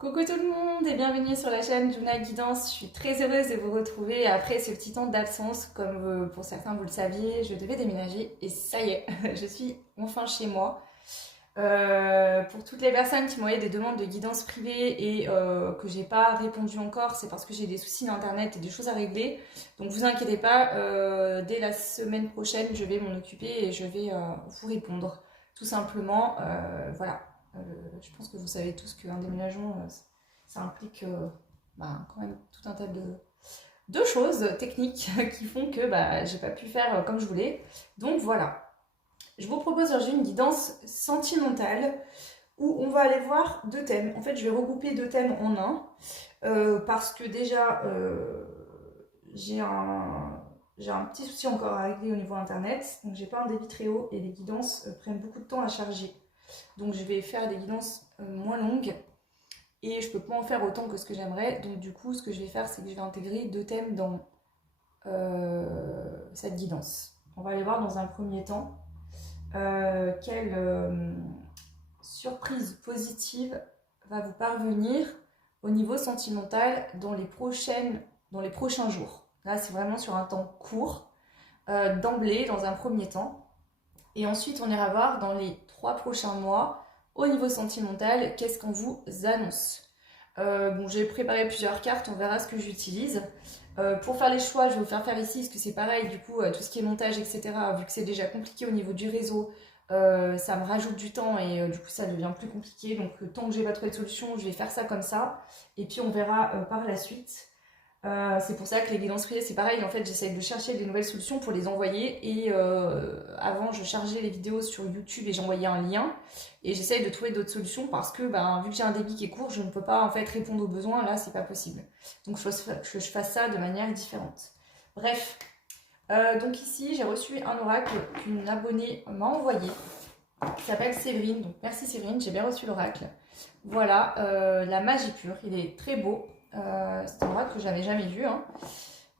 Coucou tout le monde et bienvenue sur la chaîne Juna Guidance. Je suis très heureuse de vous retrouver après ce petit temps d'absence. Comme pour certains vous le saviez, je devais déménager et ça y est, je suis enfin chez moi. Pour toutes les personnes qui m'ont envoyé des demandes de guidance privée et que j'ai pas répondu encore, c'est parce que j'ai des soucis d'internet et des choses à régler. Donc vous inquiétez pas, dès la semaine prochaine, je vais m'en occuper et je vais vous répondre. Tout simplement, voilà. Euh, je pense que vous savez tous qu'un déménagement, ça implique quand même tout un tas de choses techniques qui font que j'ai pas pu faire comme je voulais. Donc voilà. Je vous propose aujourd'hui une guidance sentimentale où on va aller voir deux thèmes. En fait, je vais regrouper deux thèmes en un parce que déjà, j'ai un petit souci encore à régler au niveau internet. Donc, j'ai pas un débit très haut et les guidances prennent beaucoup de temps à charger. Donc, je vais faire des guidances moins longues et je peux pas en faire autant que ce que j'aimerais. Donc, du coup, ce que je vais faire, c'est que je vais intégrer deux thèmes dans cette guidance. On va aller voir dans un premier temps quelle surprise positive va vous parvenir au niveau sentimental dans les prochains jours. Là, c'est vraiment sur un temps court, d'emblée, dans un premier temps. Et ensuite, on ira voir dans les 3 prochains mois, au niveau sentimental, qu'est-ce qu'on vous annonce. Bon, j'ai préparé plusieurs cartes, on verra ce que j'utilise. Pour faire les choix, je vais vous faire ici, parce que c'est pareil, du coup, tout ce qui est montage, etc., vu que c'est déjà compliqué au niveau du réseau, ça me rajoute du temps et du coup, ça devient plus compliqué. Donc, tant que j'ai pas trouvé de solution, je vais faire ça comme ça. Et puis, on verra par la suite. C'est pour ça que les guidances privées, c'est pareil. En fait, j'essaie de chercher des nouvelles solutions pour les envoyer. Et avant, je chargeais les vidéos sur YouTube et j'envoyais un lien. Et j'essaye de trouver d'autres solutions parce que, vu que j'ai un débit qui est court, je ne peux pas en fait répondre aux besoins. Là, c'est pas possible. Donc, je fasse ça de manière différente. Bref. Donc ici, j'ai reçu un oracle qu'une abonnée m'a envoyé, qui s'appelle Séverine. Donc merci Séverine, j'ai bien reçu l'oracle. Voilà, la magie pure, il est très beau. C'est un oracle que j'avais jamais vu, hein.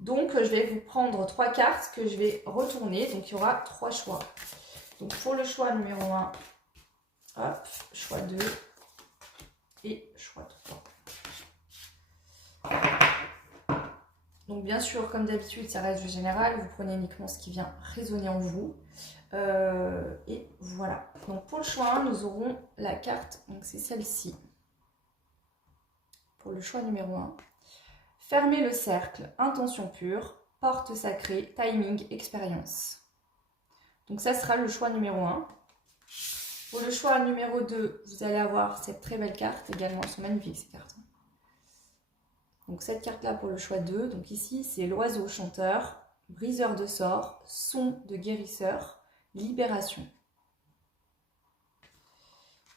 Donc je vais vous prendre 3 cartes que je vais retourner. Donc il y aura 3 choix. Donc pour le choix numéro 1, hop, choix 2 et choix 3. Donc bien sûr, comme d'habitude, ça reste du général. Vous prenez uniquement ce qui vient résonner en vous. Et voilà. Donc pour le choix 1, nous aurons la carte, donc c'est celle-ci. Pour le choix numéro 1. Fermez le cercle, intention pure, porte sacrée, timing, expérience. Donc ça sera le choix numéro 1. Pour le choix numéro 2, vous allez avoir cette très belle carte. Également, elles sont magnifiques ces cartes. Donc cette carte-là pour le choix 2. Donc ici, c'est l'oiseau chanteur, briseur de sorts, son de guérisseur, libération.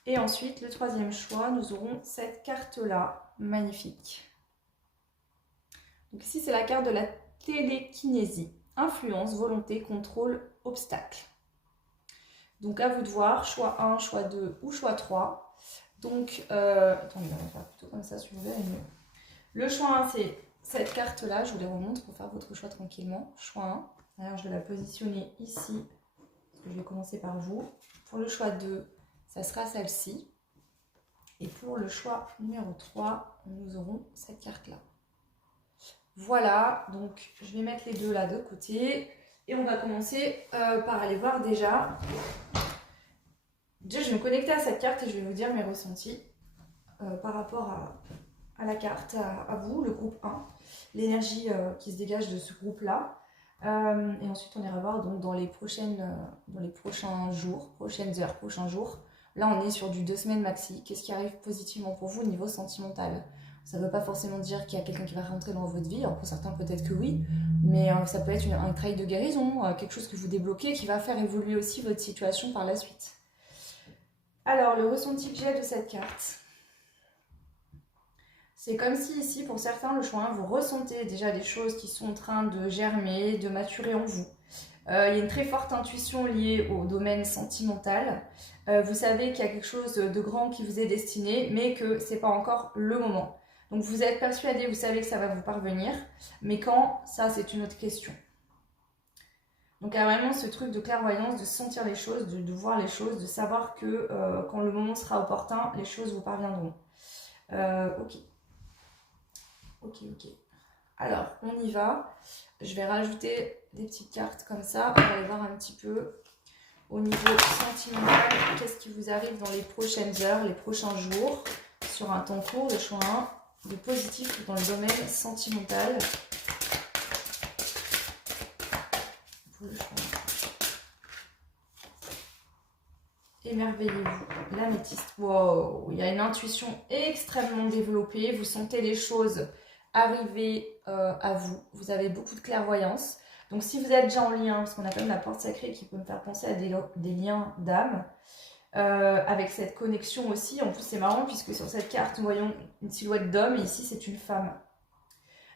Et ensuite, le troisième choix, nous aurons cette carte-là, magnifique. Donc ici, c'est la carte de la télékinésie. Influence, volonté, contrôle, obstacle. Donc à vous de voir, choix 1, choix 2 ou choix 3. Donc, attendez, on va faire plutôt comme ça, si vous verrez mieux. Le choix 1, c'est cette carte-là, je vous les remontre pour faire votre choix tranquillement. Choix 1, alors je vais la positionner ici, parce que je vais commencer par vous. Pour le choix 2, ça sera celle-ci. Et pour le choix numéro 3, nous aurons cette carte-là. Voilà, donc je vais mettre les deux là de côté. Et on va commencer par aller voir déjà. Déjà, je vais me connecter à cette carte et je vais vous dire mes ressentis par rapport à la carte, à vous, le groupe 1. L'énergie qui se dégage de ce groupe-là. Et ensuite, on ira voir donc dans les prochains jours, prochaines heures, prochains jours. Là, on est sur du 2 semaines maxi. Qu'est-ce qui arrive positivement pour vous au niveau sentimental? Ça ne veut pas forcément dire qu'il y a quelqu'un qui va rentrer dans votre vie. Alors pour certains, peut-être que oui. Mais ça peut être un travail de guérison, quelque chose que vous débloquez qui va faire évoluer aussi votre situation par la suite. Alors, le ressenti que j'ai de cette carte, c'est comme si ici, pour certains, le choix 1, vous ressentez déjà des choses qui sont en train de germer, de maturer en vous. Il y a une très forte intuition liée au domaine sentimental. Vous savez qu'il y a quelque chose de grand qui vous est destiné, mais que ce n'est pas encore le moment. Donc vous êtes persuadé, vous savez que ça va vous parvenir, mais quand, ça c'est une autre question. Donc il y a vraiment ce truc de clairvoyance, de sentir les choses, de voir les choses, de savoir que quand le moment sera opportun, les choses vous parviendront. Ok. Ok. Alors, on y va. Je vais rajouter des petites cartes comme ça. On va aller voir un petit peu au niveau sentimental. Qu'est-ce qui vous arrive dans les prochaines heures, les prochains jours, sur un temps court, le choix 1, de positif dans le domaine sentimental. Pour le choix 1. Émerveillez-vous. L'améthyste. Wow, il y a une intuition extrêmement développée. Vous sentez les choses arriver à vous. Vous avez beaucoup de clairvoyance. Donc si vous êtes déjà en lien, parce qu'on a quand même la porte sacrée qui peut me faire penser à des liens d'âme, avec cette connexion aussi. En plus c'est marrant puisque sur cette carte nous voyons une silhouette d'homme et ici c'est une femme.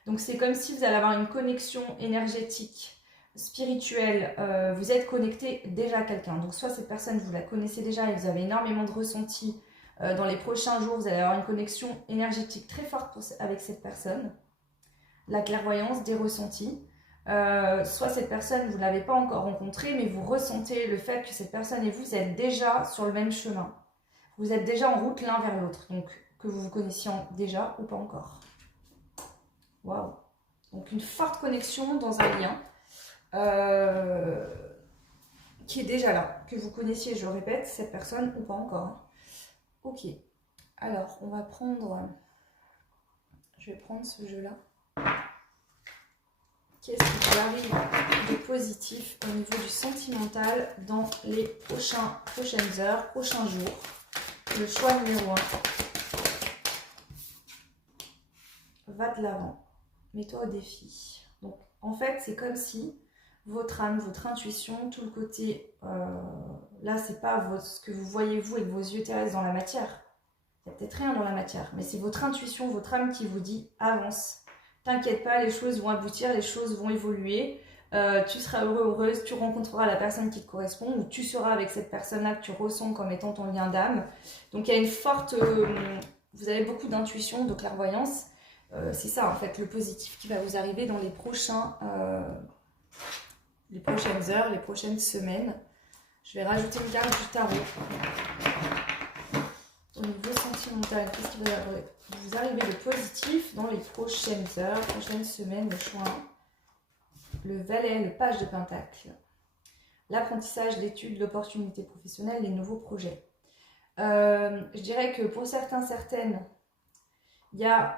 Donc c'est comme si vous allez avoir une connexion énergétique, spirituelle, vous êtes connecté déjà à quelqu'un. Donc soit cette personne vous la connaissez déjà et vous avez énormément de ressentis. Dans les prochains jours, vous allez avoir une connexion énergétique très forte avec cette personne. La clairvoyance, des ressentis. Soit cette personne, vous ne l'avez pas encore rencontrée, mais vous ressentez le fait que cette personne et vous êtes déjà sur le même chemin. Vous êtes déjà en route l'un vers l'autre. Donc, que vous vous connaissiez déjà ou pas encore. Waouh! Donc, une forte connexion dans un lien qui est déjà là. Que vous connaissiez, je le répète, cette personne ou pas encore. Ok, alors on va prendre, je vais prendre ce jeu-là. Qu'est-ce qui vous arrive de positif au niveau du sentimental dans les prochaines heures, prochains jours? Le choix numéro 1. Va de l'avant, mets-toi au défi. Donc en fait c'est comme si votre âme, votre intuition, tout le côté, là c'est pas ce que vous voyez vous avec vos yeux terrestres dans la matière. Il n'y a peut-être rien dans la matière, mais c'est votre intuition, votre âme qui vous dit avance. T'inquiète pas, les choses vont aboutir, les choses vont évoluer. Tu seras heureux, heureuse, tu rencontreras la personne qui te correspond ou tu seras avec cette personne-là que tu ressens comme étant ton lien d'âme. Donc il y a une forte... vous avez beaucoup d'intuition, de clairvoyance. C'est ça en fait, le positif qui va vous arriver dans les prochaines heures, les prochaines semaines. Je vais rajouter une carte du tarot. Au niveau sentimental, qu'est-ce qui va vous arriver de positif dans les prochaines heures, prochaines semaines, le choix 1. Le valet, le page de pentacle. L'apprentissage, l'étude, l'opportunité professionnelle, les nouveaux projets. Je dirais que pour certaines, il y a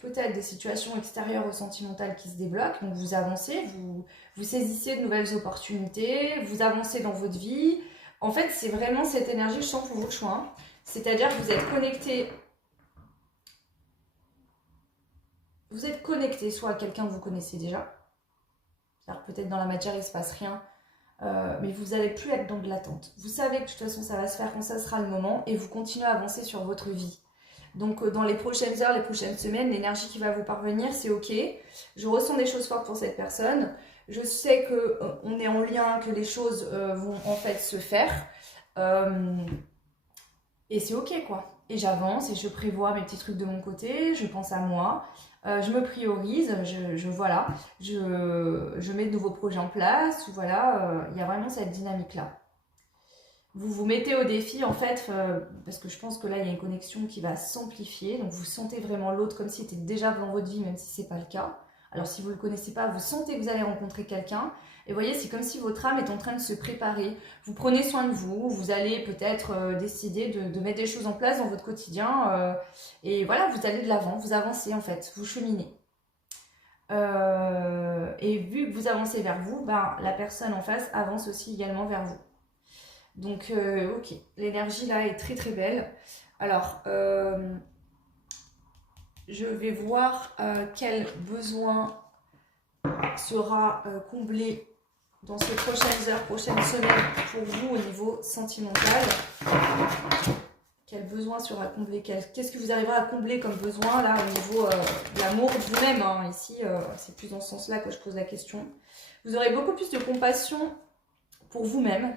peut-être des situations extérieures ou sentimentales qui se débloquent. Donc vous avancez, vous saisissez de nouvelles opportunités, vous avancez dans votre vie. En fait, c'est vraiment cette énergie, je sens pour votre choix 1. C'est-à-dire que vous êtes connecté soit à quelqu'un que vous connaissez déjà, c'est-à-dire peut-être dans la matière il ne se passe rien, mais vous n'allez plus être dans de l'attente. Vous savez que de toute façon ça va se faire quand ça sera le moment et vous continuez à avancer sur votre vie. Donc dans les prochaines heures, les prochaines semaines, l'énergie qui va vous parvenir, c'est ok. Je ressens des choses fortes pour cette personne. Je sais qu'on est en lien, que les choses vont en fait se faire. Et c'est ok quoi. Et j'avance et je prévois mes petits trucs de mon côté, je pense à moi, je me priorise, je mets de nouveaux projets en place, voilà, il y a vraiment cette dynamique-là. Vous vous mettez au défi en fait, parce que je pense que là il y a une connexion qui va s'amplifier, donc vous sentez vraiment l'autre comme s'il était déjà dans votre vie, même si ce n'est pas le cas. Alors si vous ne le connaissez pas, vous sentez que vous allez rencontrer quelqu'un. Et vous voyez, c'est comme si votre âme est en train de se préparer. Vous prenez soin de vous, vous allez peut-être décider de mettre des choses en place dans votre quotidien. Et voilà, vous allez de l'avant, vous avancez en fait, vous cheminez. Et vu que vous avancez vers vous, ben, la personne en face avance aussi également vers vous. Donc, ok, l'énergie là est très très belle. Alors, je vais voir quel besoin sera comblé dans ces prochaines heures, prochaines semaines pour vous au niveau sentimental. Quel besoin sera comblé? Qu'est-ce que vous arriverez à combler comme besoin là au niveau de l'amour de vous-même hein. Ici, c'est plus dans ce sens-là que je pose la question. Vous aurez beaucoup plus de compassion pour vous-même.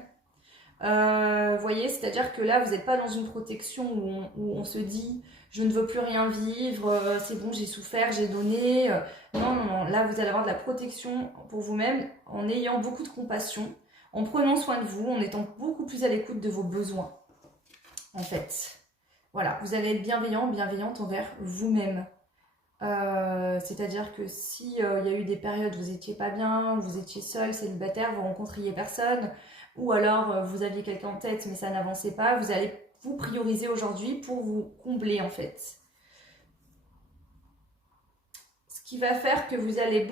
Vous voyez, c'est-à-dire que là, vous n'êtes pas dans une protection où on se dit « je ne veux plus rien vivre, c'est bon, j'ai souffert, j'ai donné ». Non, non, non, là, vous allez avoir de la protection pour vous-même en ayant beaucoup de compassion, en prenant soin de vous, en étant beaucoup plus à l'écoute de vos besoins, en fait. voilà, vous allez être bienveillant, bienveillante envers vous-même. C'est-à-dire que si y a eu des périodes où vous étiez pas bien, où vous étiez seul, célibataire, vous rencontriez personne, ou alors vous aviez quelqu'un en tête mais ça n'avançait pas, vous allez vous prioriser aujourd'hui pour vous combler en fait. Ce qui va faire que vous allez être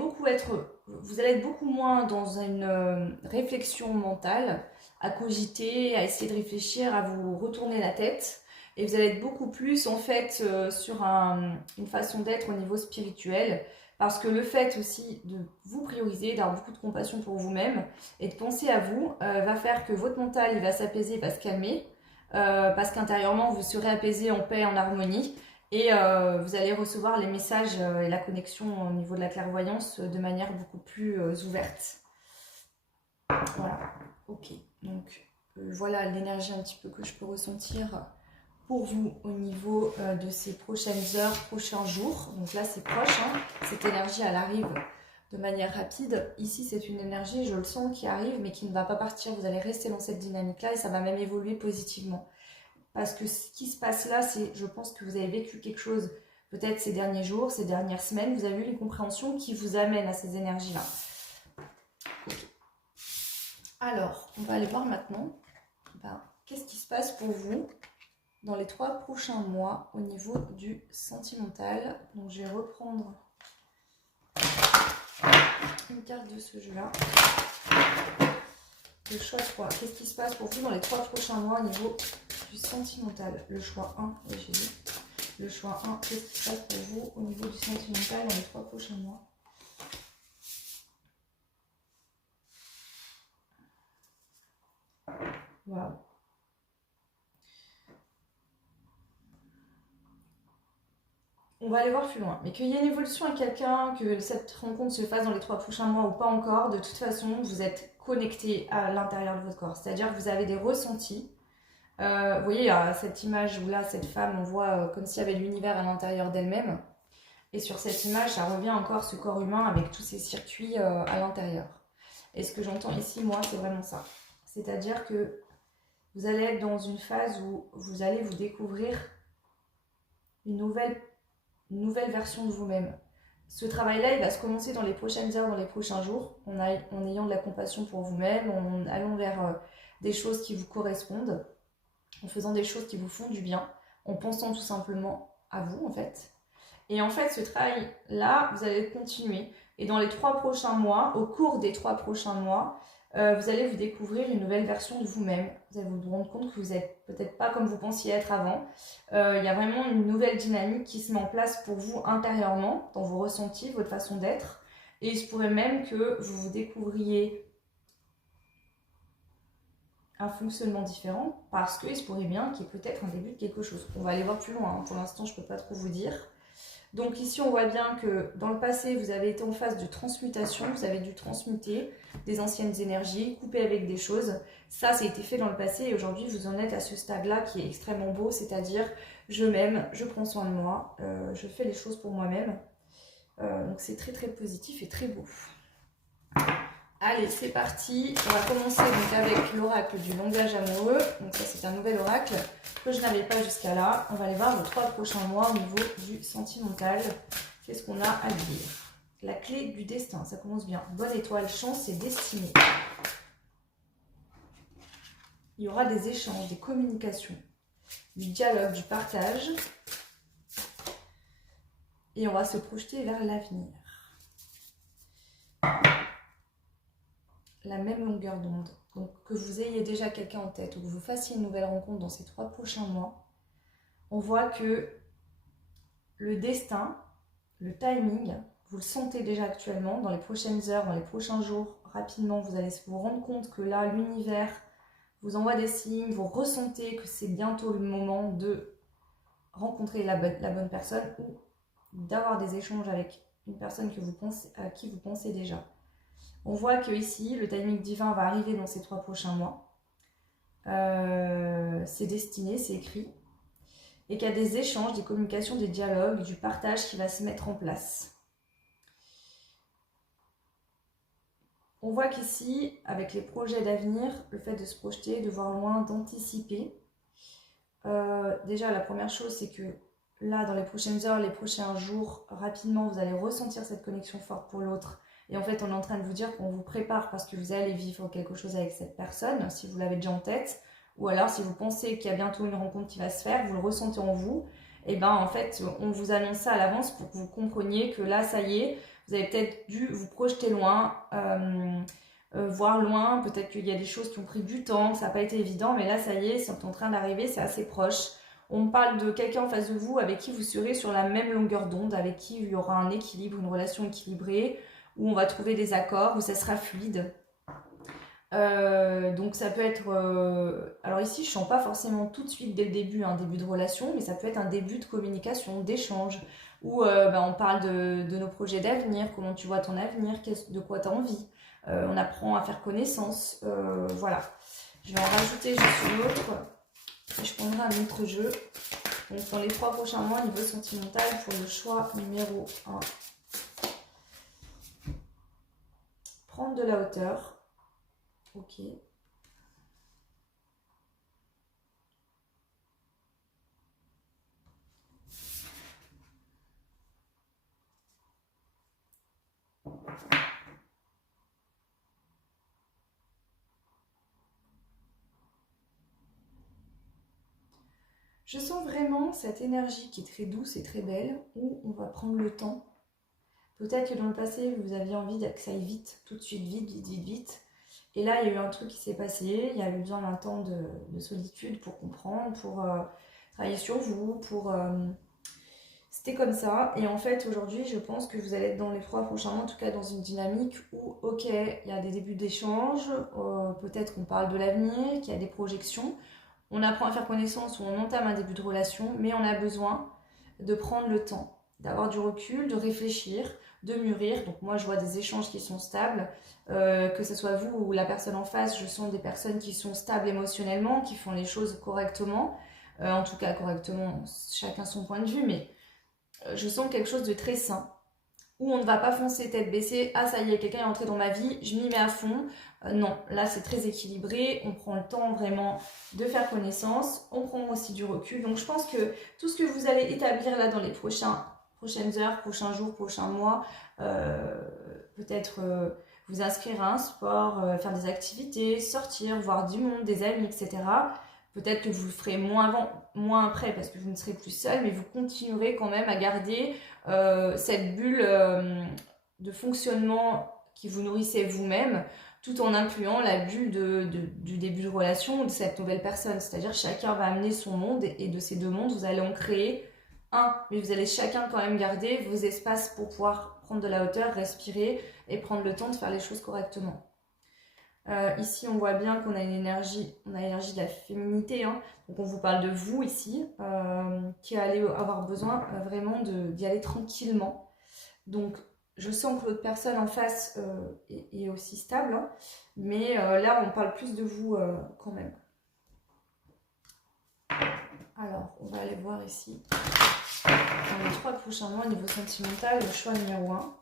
beaucoup moins dans une réflexion mentale, à cogiter, à essayer de réfléchir, à vous retourner la tête. Et vous allez être beaucoup plus en fait sur une façon d'être au niveau spirituel. Parce que le fait aussi de vous prioriser, d'avoir beaucoup de compassion pour vous-même et de penser à vous, va faire que votre mental il va s'apaiser, va se calmer. Parce qu'intérieurement vous serez apaisé, en paix, en harmonie. Et vous allez recevoir les messages et la connexion au niveau de la clairvoyance de manière beaucoup plus ouverte. Voilà, ok. Donc voilà l'énergie un petit peu que je peux ressentir pour vous au niveau de ces prochaines heures, prochains jours. Donc là c'est proche, hein. Cette énergie elle arrive de manière rapide. Ici c'est une énergie, je le sens, qui arrive mais qui ne va pas partir. Vous allez rester dans cette dynamique-là et ça va même évoluer positivement. Parce que ce qui se passe là, c'est, je pense que vous avez vécu quelque chose, peut-être ces derniers jours, ces dernières semaines, vous avez eu une compréhension qui vous amène à ces énergies-là. Okay. Alors, on va aller voir maintenant, qu'est-ce qui se passe pour vous dans les 3 prochains mois au niveau du sentimental. Donc, je vais reprendre une carte de ce jeu-là. Le choix 3. Qu'est-ce qui se passe pour vous dans les 3 prochains mois au niveau du sentimental? Le choix 1, oui j'ai dit. Le choix 1, qu'est-ce qui se passe pour vous au niveau du sentimental dans les 3 prochains mois? Waouh. On va aller voir plus loin. Mais qu'il y ait une évolution avec quelqu'un, que cette rencontre se fasse dans les 3 prochains mois ou pas encore, de toute façon, vous êtes connecté à l'intérieur de votre corps. C'est-à-dire que vous avez des ressentis. Vous voyez, il y a cette image où là, cette femme, on voit comme s'il y avait l'univers à l'intérieur d'elle-même. Et sur cette image, ça revient encore ce corps humain avec tous ces circuits à l'intérieur. Et ce que j'entends ici, moi, c'est vraiment ça. C'est-à-dire que vous allez être dans une phase où vous allez vous découvrir une nouvelle version de vous-même. Ce travail-là, il va se commencer dans les prochaines heures, dans les prochains jours, en ayant de la compassion pour vous-même, en allant vers des choses qui vous correspondent, en faisant des choses qui vous font du bien, en pensant tout simplement à vous, en fait. Et en fait, ce travail-là, vous allez continuer. Et dans les 3 prochains mois, au cours des 3 prochains mois, vous allez vous découvrir une nouvelle version de vous-même. Vous allez vous rendre compte que vous n'êtes peut-être pas comme vous pensiez être avant. Il y a vraiment une nouvelle dynamique qui se met en place pour vous intérieurement, dans vos ressentis, votre façon d'être. Et il se pourrait même que vous vous découvriez un fonctionnement différent, parce qu'il se pourrait bien qu'il y ait peut-être un début de quelque chose. On va aller voir plus loin, hein. Pour l'instant je ne peux pas trop vous dire. Donc ici on voit bien que dans le passé vous avez été en phase de transmutation, vous avez dû transmuter des anciennes énergies, couper avec des choses. Ça a été fait dans le passé et aujourd'hui vous en êtes à ce stade-là qui est extrêmement beau, c'est-à-dire je m'aime, je prends soin de moi, je fais les choses pour moi-même. Donc c'est très très positif et très beau. Allez, c'est parti. On va commencer donc avec l'oracle du langage amoureux. Donc ça, c'est un nouvel oracle que je n'avais pas jusqu'à là. On va aller voir les 3 prochains mois au niveau du sentimental. Qu'est-ce qu'on a à dire? La clé du destin, ça commence bien. Bonne étoile, chance et destinée. Il y aura des échanges, des communications, du dialogue, du partage. Et on va se projeter vers l'avenir. La même longueur d'onde. Donc que vous ayez déjà quelqu'un en tête ou que vous fassiez une nouvelle rencontre dans ces 3 prochains mois, on voit que le destin, le timing, vous le sentez déjà actuellement dans les prochaines heures, dans les prochains jours, rapidement vous allez vous rendre compte que là l'univers vous envoie des signes, vous ressentez que c'est bientôt le moment de rencontrer la bonne personne ou d'avoir des échanges avec une personne à qui vous pensez déjà. On voit que ici, le timing divin va arriver dans ces 3 prochains mois. C'est destiné, c'est écrit. Et qu'il y a des échanges, des communications, des dialogues, du partage qui va se mettre en place. On voit qu'ici, avec les projets d'avenir, le fait de se projeter, de voir loin, d'anticiper, déjà la première chose c'est que là dans les prochaines heures, les prochains jours, rapidement vous allez ressentir cette connexion forte pour l'autre. Et en fait on est en train de vous dire qu'on vous prépare parce que vous allez vivre quelque chose avec cette personne, si vous l'avez déjà en tête. Ou alors si vous pensez qu'il y a bientôt une rencontre qui va se faire, vous le ressentez en vous, et ben en fait on vous annonce ça à l'avance pour que vous compreniez que là ça y est, vous avez peut-être dû vous projeter loin, voir loin, peut-être qu'il y a des choses qui ont pris du temps, ça n'a pas été évident, mais là ça y est, c'est en train d'arriver, c'est assez proche. On me parle de quelqu'un en face de vous avec qui vous serez sur la même longueur d'onde, avec qui il y aura un équilibre, une relation équilibrée, où on va trouver des accords, où ça sera fluide. Donc ça peut être... alors ici, je ne sens pas forcément tout de suite dès le début un début de relation, mais ça peut être un début de communication, d'échange, où on parle de nos projets d'avenir, comment tu vois ton avenir, de quoi tu as envie. On apprend à faire connaissance. Voilà. Je vais en rajouter juste une autre. Et je prendrai un autre jeu. Donc dans les 3 prochains mois, niveau sentimental, pour le choix numéro 1. Prendre de la hauteur. Ok. Je sens vraiment cette énergie qui est très douce et très belle, où on va prendre le temps. Peut-être que dans le passé, vous aviez envie que ça aille vite, tout de suite, vite, vite, vite, vite. Et là, il y a eu un truc qui s'est passé, il y a eu besoin d'un temps de solitude pour comprendre, pour travailler sur vous, pour... C'était comme ça. Et en fait, aujourd'hui, je pense que vous allez être dans les 3 prochains mois, en tout cas dans une dynamique où, ok, il y a des débuts d'échange, peut-être qu'on parle de l'avenir, qu'il y a des projections. On apprend à faire connaissance ou on entame un début de relation, mais on a besoin de prendre le temps, d'avoir du recul, de réfléchir, de mûrir. Donc moi, je vois des échanges qui sont stables, que ce soit vous ou la personne en face, je sens des personnes qui sont stables émotionnellement, qui font les choses correctement. En tout cas, correctement, chacun son point de vue, mais je sens quelque chose de très sain, où on ne va pas foncer tête baissée, ah ça y est, quelqu'un est entré dans ma vie, je m'y mets à fond. Non, là c'est très équilibré, on prend le temps vraiment de faire connaissance, on prend aussi du recul. Donc je pense que tout ce que vous allez établir là dans les prochaines heures, prochains jours, prochains mois, peut-être vous inscrire à un sport, faire des activités, sortir, voir du monde, des amis, etc. Peut-être que vous le ferez moins après parce que vous ne serez plus seul, mais vous continuerez quand même à garder cette bulle de fonctionnement qui vous nourrissez vous-même, tout en incluant la bulle du début de relation de cette nouvelle personne. C'est-à-dire chacun va amener son monde et de ces 2 mondes, vous allez en créer un. Mais vous allez chacun quand même garder vos espaces pour pouvoir prendre de la hauteur, respirer et prendre le temps de faire les choses correctement. Ici, on voit bien qu'on a l'énergie de la féminité, hein. Donc on vous parle de vous ici, qui allez avoir besoin vraiment d'y aller tranquillement. Donc je sens que l'autre personne en face est aussi stable, hein, mais là on parle plus de vous quand même. Alors on va aller voir ici, dans les 3 prochains mois au niveau sentimental, le choix numéro 1.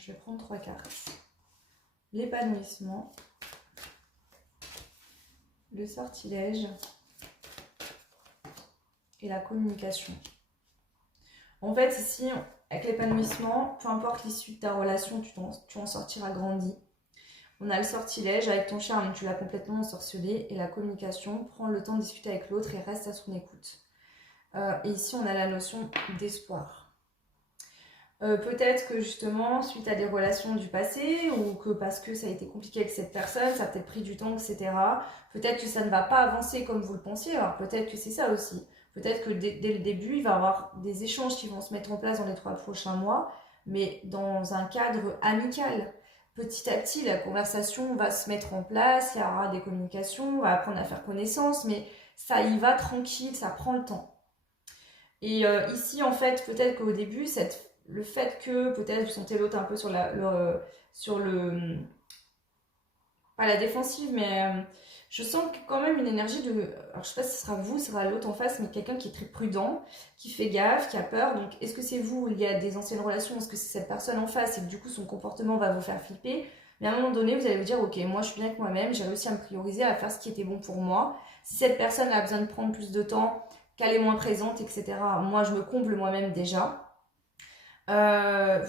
Je vais prendre 3 cartes. L'épanouissement, le sortilège et la communication. En fait, ici, avec l'épanouissement, peu importe l'issue de ta relation, tu en sortiras grandi. On a le sortilège, avec ton charme, tu l'as complètement ensorcelé. Et la communication, prends le temps de discuter avec l'autre et reste à son écoute. Et ici, on a la notion d'espoir. Peut-être que justement, suite à des relations du passé, ou que parce que ça a été compliqué avec cette personne, ça a peut-être pris du temps, etc. Peut-être que ça ne va pas avancer comme vous le pensiez, alors peut-être que c'est ça aussi. Peut-être que dès le début, il va y avoir des échanges qui vont se mettre en place dans les 3 prochains mois, mais dans un cadre amical. Petit à petit, la conversation va se mettre en place, il y aura des communications, on va apprendre à faire connaissance, mais ça y va tranquille, ça prend le temps. Et ici, en fait, peut-être qu'au début, le fait que peut-être vous sentez l'autre un peu sur pas la défensive, mais je sens quand même une énergie de... Alors je sais pas si ce sera vous, ce sera l'autre en face, mais quelqu'un qui est très prudent, qui fait gaffe, qui a peur. Donc est-ce que c'est vous, il y a des anciennes relations, est-ce que c'est cette personne en face et que du coup son comportement va vous faire flipper? Mais à un moment donné, vous allez vous dire, ok, moi je suis bien avec moi-même, j'ai réussi à me prioriser, à faire ce qui était bon pour moi. Si cette personne a besoin de prendre plus de temps, qu'elle est moins présente, etc., moi je me comble moi-même déjà. Vous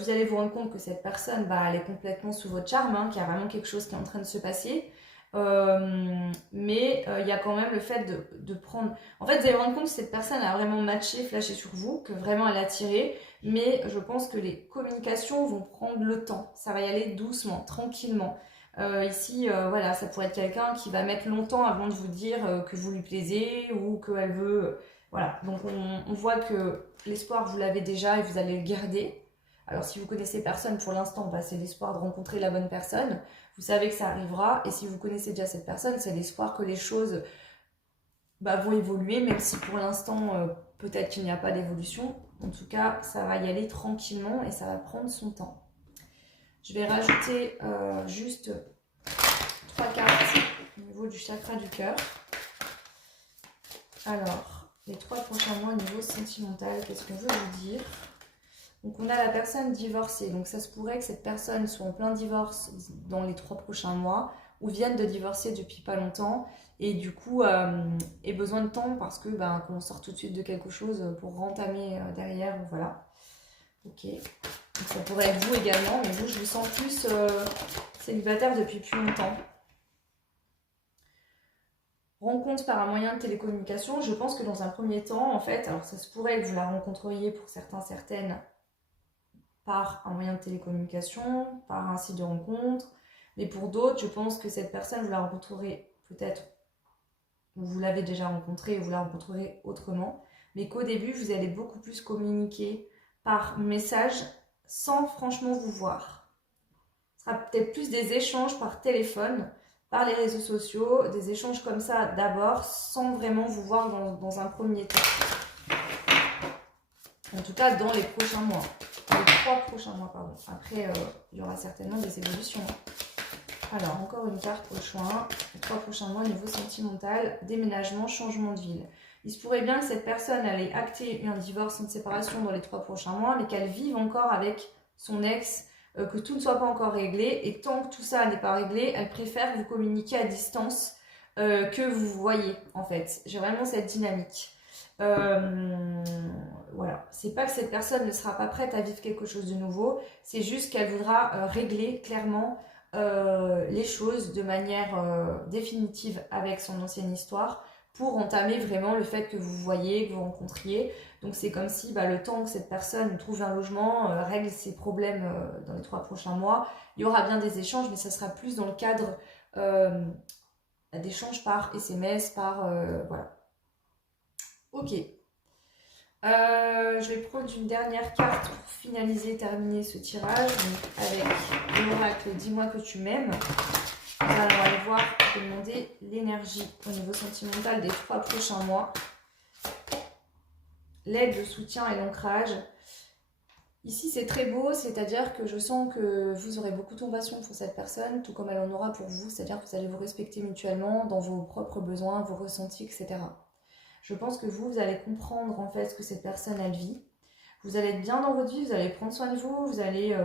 allez vous rendre compte que cette personne, bah, elle est complètement sous votre charme, hein, qu'il y a vraiment quelque chose qui est en train de se passer. Mais il y a quand même le fait de prendre... En fait, vous allez vous rendre compte que cette personne a vraiment matché, flashé sur vous, que vraiment elle a attiré. Mais je pense que les communications vont prendre le temps. Ça va y aller doucement, tranquillement. Ici, voilà, ça pourrait être quelqu'un qui va mettre longtemps avant de vous dire que vous lui plaisez ou qu'elle veut... Voilà, donc on voit que l'espoir, vous l'avez déjà et vous allez le garder. Alors si vous connaissez personne pour l'instant, bah, c'est l'espoir de rencontrer la bonne personne. Vous savez que ça arrivera. Et si vous connaissez déjà cette personne, c'est l'espoir que les choses bah, vont évoluer, même si pour l'instant, peut-être qu'il n'y a pas d'évolution. En tout cas, ça va y aller tranquillement et ça va prendre son temps. Je vais rajouter juste 3 cartes au niveau du chakra du cœur. Alors, les 3 prochains mois au niveau sentimental, qu'est-ce qu'on veut vous dire? Donc on a la personne divorcée, donc ça se pourrait que cette personne soit en plein divorce dans les 3 prochains mois ou vienne de divorcer depuis pas longtemps et du coup ait besoin de temps parce que qu'on sort tout de suite de quelque chose pour rentamer derrière, voilà. Ok, donc ça pourrait être vous également, mais vous je vous sens plus célibataire depuis plus longtemps. Rencontre par un moyen de télécommunication, je pense que dans un premier temps, en fait, alors ça se pourrait que vous la rencontriez pour certains, certaines, par un moyen de télécommunication, par un site de rencontre, mais pour d'autres, je pense que cette personne, vous la rencontrerez peut-être, ou vous l'avez déjà rencontrée, ou vous la rencontrerez autrement, mais qu'au début, vous allez beaucoup plus communiquer par message sans franchement vous voir. Ce sera peut-être plus des échanges par téléphone, par les réseaux sociaux, des échanges comme ça d'abord, sans vraiment vous voir dans un premier temps. En tout cas, dans les prochains mois. Les 3 prochains mois, pardon. Après, il y aura certainement des évolutions. Alors, encore une carte au choix. Les 3 prochains mois, niveau sentimental, déménagement, changement de ville. Il se pourrait bien que cette personne ait acté un divorce, une séparation dans les 3 prochains mois, mais qu'elle vive encore avec son ex, que tout ne soit pas encore réglé. Et tant que tout ça n'est pas réglé, elle préfère vous communiquer à distance que vous voyez, en fait. J'ai vraiment cette dynamique. Voilà, c'est pas que cette personne ne sera pas prête à vivre quelque chose de nouveau, c'est juste qu'elle voudra régler clairement les choses de manière définitive avec son ancienne histoire pour entamer vraiment le fait que vous voyez, que vous rencontriez. Donc c'est comme si le temps que cette personne trouve un logement, règle ses problèmes dans les 3 prochains mois, il y aura bien des échanges, mais ça sera plus dans le cadre d'échanges par SMS, par... voilà. Ok. Je vais prendre une dernière carte pour finaliser, terminer ce tirage. Donc avec l'oracle Dis-moi que tu m'aimes. Alors, on va aller voir, demander l'énergie au niveau sentimental des 3 prochains mois. L'aide, le soutien et l'ancrage. Ici, c'est très beau, c'est-à-dire que je sens que vous aurez beaucoup de compassion pour cette personne, tout comme elle en aura pour vous, c'est-à-dire que vous allez vous respecter mutuellement dans vos propres besoins, vos ressentis, etc. Je pense que vous allez comprendre en fait ce que cette personne elle vit. Vous allez être bien dans votre vie, vous allez prendre soin de vous, vous allez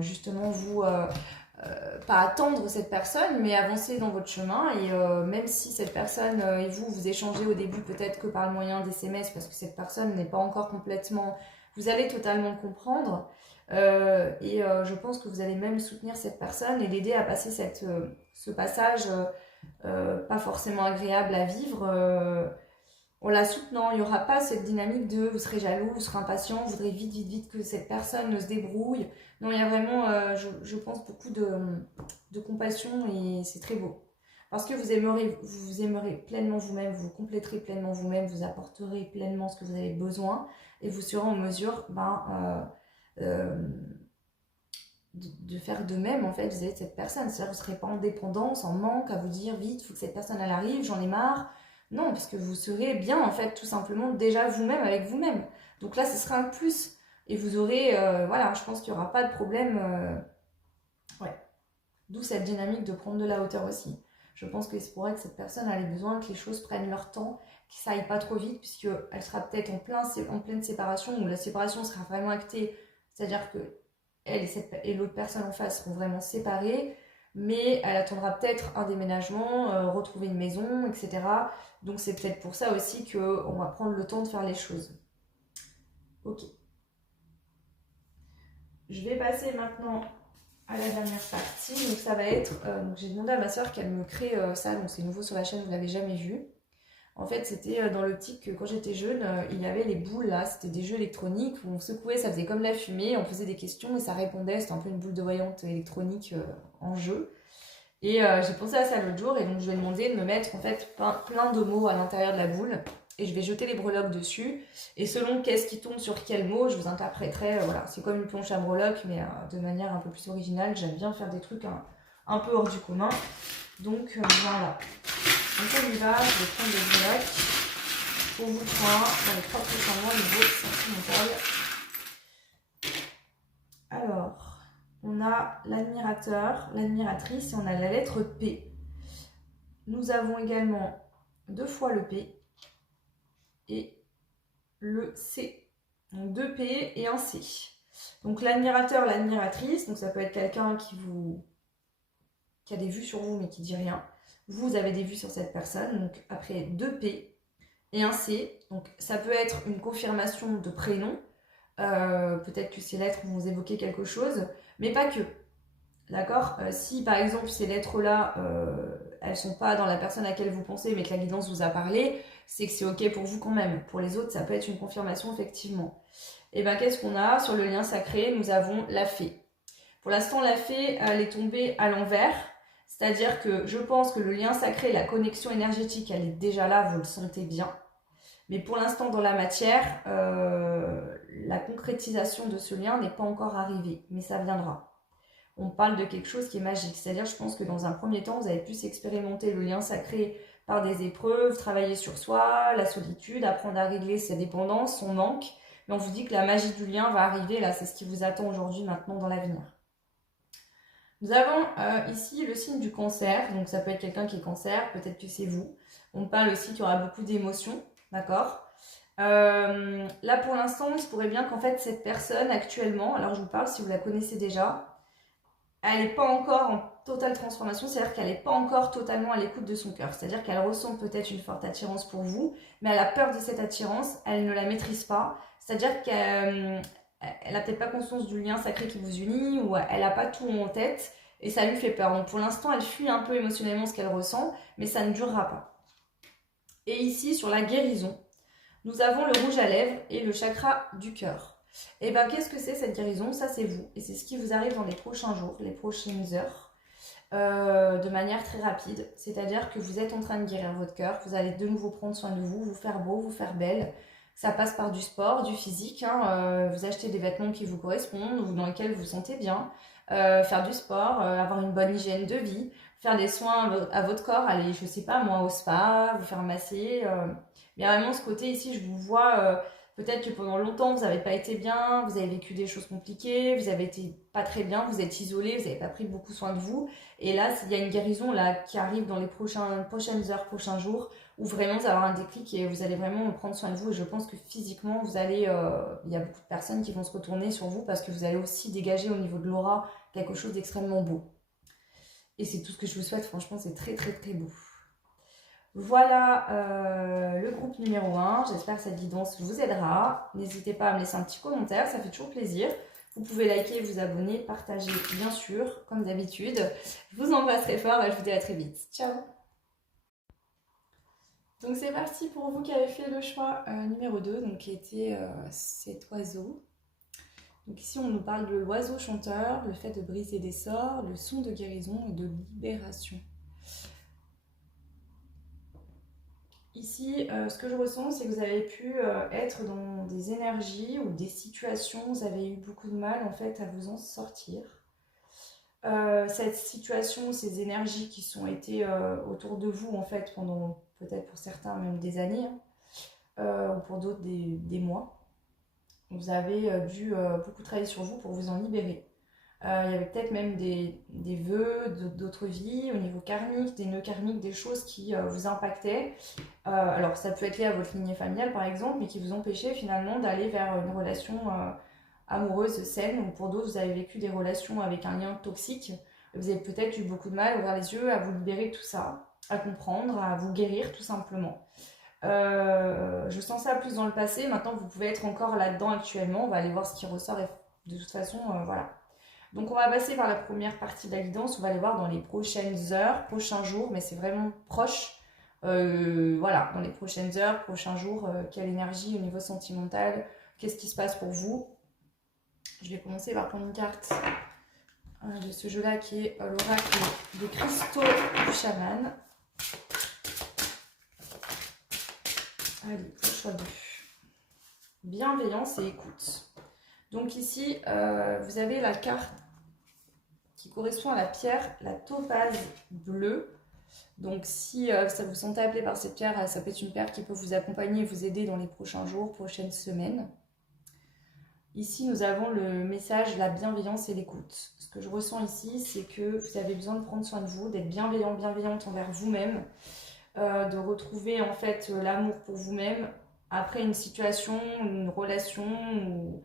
justement vous pas attendre cette personne, mais avancer dans votre chemin. Et même si cette personne et vous échangez au début peut-être que par le moyen des SMS, parce que cette personne n'est pas encore complètement... Vous allez totalement le comprendre. Je pense que vous allez même soutenir cette personne et l'aider à passer ce passage pas forcément agréable à vivre. En la soutenant, il n'y aura pas cette dynamique de vous serez jaloux, vous serez impatient, vous voudrez vite, vite, vite que cette personne se débrouille. Non, il y a vraiment, je pense, beaucoup de compassion et c'est très beau. Parce que vous aimerez pleinement vous-même, vous compléterez pleinement vous-même, vous apporterez pleinement ce que vous avez besoin et vous serez en mesure de faire de même en fait vis-à-vis de cette personne. C'est-à-dire que vous ne serez pas en dépendance, en manque, à vous dire vite, il faut que cette personne elle arrive, j'en ai marre. Non, parce que vous serez bien, en fait, tout simplement, déjà vous-même avec vous-même. Donc là, ce sera un plus. Et vous aurez, voilà, je pense qu'il n'y aura pas de problème. Ouais. D'où cette dynamique de prendre de la hauteur aussi. Je pense que c'est pour elle que cette personne a besoin que les choses prennent leur temps, que ça aille pas trop vite, puisqu'elle sera peut-être en pleine séparation, où la séparation sera vraiment actée, c'est-à-dire que elle et l'autre personne en face seront vraiment séparées, mais elle attendra peut-être un déménagement, retrouver une maison, etc. Donc c'est peut-être pour ça aussi qu'on va prendre le temps de faire les choses. Ok. Je vais passer maintenant à la dernière partie. Donc ça va être, donc j'ai demandé à ma soeur qu'elle me crée ça, donc c'est nouveau sur la chaîne, vous l'avez jamais vu. En fait, c'était dans l'optique que quand j'étais jeune, il y avait les boules là, c'était des jeux électroniques où on secouait, ça faisait comme la fumée, on posait des questions et ça répondait, c'était un peu une boule de voyante électronique en jeu. Et j'ai pensé à ça l'autre jour et donc je lui ai demandé de me mettre en fait plein de mots à l'intérieur de la boule et je vais jeter les breloques dessus et selon qu'est-ce qui tombe sur quel mot, je vous interpréterai, voilà, c'est comme une planche à breloques mais de manière un peu plus originale, j'aime bien faire des trucs un peu hors du commun. Donc voilà. Donc on y va, je vais prendre des breloques pour vous prendre dans les 3 prochains mois au niveau sentimental. Alors, on a l'admirateur, l'admiratrice et on a la lettre P. Nous avons également 2 fois le P et le C. Donc 2 P et un C. Donc l'admirateur, l'admiratrice, donc ça peut être quelqu'un qui a des vues sur vous mais qui dit rien. Vous avez des vues sur cette personne, donc après 2 P et un C. Donc ça peut être une confirmation de prénom. Peut-être que ces lettres vont vous évoquer quelque chose, mais pas que. D'accord. Si par exemple ces lettres-là, elles sont pas dans la personne à laquelle vous pensez, mais que la guidance vous a parlé, c'est que c'est ok pour vous quand même. Pour les autres, ça peut être une confirmation effectivement. Et bien qu'est-ce qu'on a sur le lien sacré? Nous avons la fée. Pour l'instant, la fée, elle est tombée à l'envers. C'est-à-dire que je pense que le lien sacré, la connexion énergétique, elle est déjà là, vous le sentez bien. Mais pour l'instant, dans la matière, la concrétisation de ce lien n'est pas encore arrivée, mais ça viendra. On parle de quelque chose qui est magique. C'est-à-dire, je pense que dans un premier temps, vous avez pu expérimenter le lien sacré par des épreuves, travailler sur soi, la solitude, apprendre à régler ses dépendances, son manque. Mais on vous dit que la magie du lien va arriver, là, c'est ce qui vous attend aujourd'hui, maintenant, dans l'avenir. Nous avons ici le signe du cancer, donc ça peut être quelqu'un qui est cancer, peut-être que c'est vous. On parle aussi qu'il y aura beaucoup d'émotions, d'accord? Là pour l'instant, il se pourrait bien qu'en fait cette personne actuellement, alors je vous parle si vous la connaissez déjà, elle n'est pas encore en totale transformation, c'est-à-dire qu'elle n'est pas encore totalement à l'écoute de son cœur. C'est-à-dire qu'elle ressent peut-être une forte attirance pour vous, mais elle a peur de cette attirance, elle ne la maîtrise pas. C'est-à-dire qu'elle n'a peut-être pas conscience du lien sacré qui vous unit, ou elle n'a pas tout en tête, et ça lui fait peur. Donc pour l'instant, elle fuit un peu émotionnellement ce qu'elle ressent, mais ça ne durera pas. Et ici, sur la guérison, nous avons le rouge à lèvres et le chakra du cœur. Et bien, qu'est-ce que c'est cette guérison? Ça, c'est vous. Et c'est ce qui vous arrive dans les prochains jours, les prochaines heures, de manière très rapide. C'est-à-dire que vous êtes en train de guérir votre cœur, vous allez de nouveau prendre soin de vous, vous faire beau, vous faire belle. Ça passe par du sport, du physique. Vous achetez des vêtements qui vous correspondent ou dans lesquels vous vous sentez bien. Faire du sport, avoir une bonne hygiène de vie, faire des soins à votre corps, aller, je sais pas moi, au spa, vous faire masser. Mais vraiment, ce côté ici, je vous vois... Peut-être que pendant longtemps, vous n'avez pas été bien, vous avez vécu des choses compliquées, vous avez été pas très bien, vous êtes isolé, vous n'avez pas pris beaucoup soin de vous. Et là, il y a une guérison là, qui arrive dans les prochaines heures, prochains jours, où vraiment vous allez avoir un déclic et vous allez vraiment prendre soin de vous. Et je pense que physiquement, il y a beaucoup de personnes qui vont se retourner sur vous parce que vous allez aussi dégager au niveau de l'aura quelque chose d'extrêmement beau. Et c'est tout ce que je vous souhaite, franchement, c'est très très très beau. Voilà le groupe numéro 1, j'espère que cette guidance vous aidera. N'hésitez pas à me laisser un petit commentaire, ça fait toujours plaisir. Vous pouvez liker, vous abonner, partager bien sûr, comme d'habitude. Je vous embrasse très fort et je vous dis à très vite. Ciao. Donc c'est parti pour vous qui avez fait le choix numéro 2, donc qui était cet oiseau. Donc ici on nous parle de l'oiseau chanteur, le fait de briser des sorts, le son de guérison et de libération. Ici, ce que je ressens, c'est que vous avez pu être dans des énergies ou des situations, vous avez eu beaucoup de mal en fait à vous en sortir. Cette situation, ces énergies qui sont été autour de vous en fait pendant peut-être pour certains même des années, ou pour d'autres des mois. Vous avez dû beaucoup travailler sur vous pour vous en libérer. Il y avait peut-être même des vœux d'autres vies au niveau karmique, des nœuds karmiques, des choses qui vous impactaient. Alors ça peut être lié à votre lignée familiale par exemple, mais qui vous empêchaient finalement d'aller vers une relation amoureuse saine, ou pour d'autres vous avez vécu des relations avec un lien toxique. Vous avez peut-être eu beaucoup de mal à ouvrir les yeux, à vous libérer de tout ça, à comprendre, à vous guérir tout simplement. Je sens ça plus dans le passé, maintenant vous pouvez être encore là-dedans actuellement, on va aller voir ce qui ressort et de toute façon, voilà. Donc on va passer par la première partie de la guidance, on va aller voir dans les prochaines heures, prochains jours, mais c'est vraiment proche. Voilà, dans les prochaines heures, prochains jours, quelle énergie au niveau sentimental, qu'est-ce qui se passe pour vous. Je vais commencer par prendre une carte de ce jeu-là qui est l'oracle des cristaux du chaman. Allez, le choix 2. Bienveillance et écoute. Donc ici, vous avez la carte qui correspond à la pierre, la topaze bleue. Donc si ça vous sentez appelé par cette pierre, ça peut être une pierre qui peut vous accompagner et vous aider dans les prochains jours, prochaines semaines. Ici, nous avons le message, la bienveillance et l'écoute. Ce que je ressens ici, c'est que vous avez besoin de prendre soin de vous, d'être bienveillant, bienveillante envers vous-même, de retrouver en fait l'amour pour vous-même après une situation, une relation ou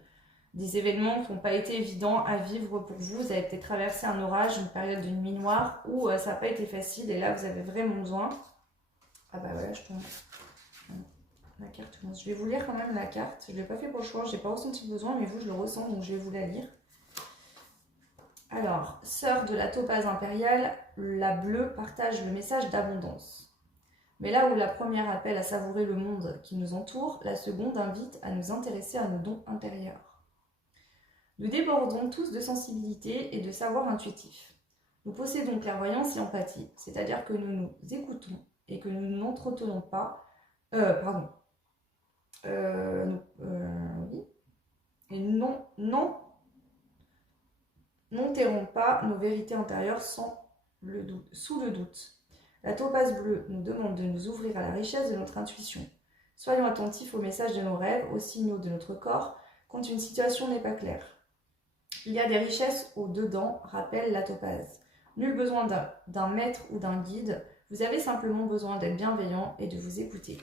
des événements qui n'ont pas été évidents à vivre pour vous. Vous avez peut-être traversé un orage, une période de nuit noire où ça n'a pas été facile et là vous avez vraiment besoin. Ah bah voilà, je tombe. La carte, je vais vous lire quand même la carte. Je ne l'ai pas fait pour le choix, je n'ai pas ressenti le besoin, mais vous, je le ressens, donc je vais vous la lire. Alors, sœur de la topaze impériale, la bleue partage le message d'abondance. Mais là où la première appelle à savourer le monde qui nous entoure, la seconde invite à nous intéresser à nos dons intérieurs. Nous débordons tous de sensibilité et de savoir intuitif. Nous possédons clairvoyance et empathie, c'est-à-dire que nous nous écoutons et que nous n'entretenons pas... oui. Et n'enterrons pas nos vérités intérieures sous le doute. La topaze bleue nous demande de nous ouvrir à la richesse de notre intuition. Soyons attentifs aux messages de nos rêves, aux signaux de notre corps, quand une situation n'est pas claire. Il y a des richesses au-dedans, rappelle la topaze. Nul besoin d'un maître ou d'un guide, vous avez simplement besoin d'être bienveillant et de vous écouter.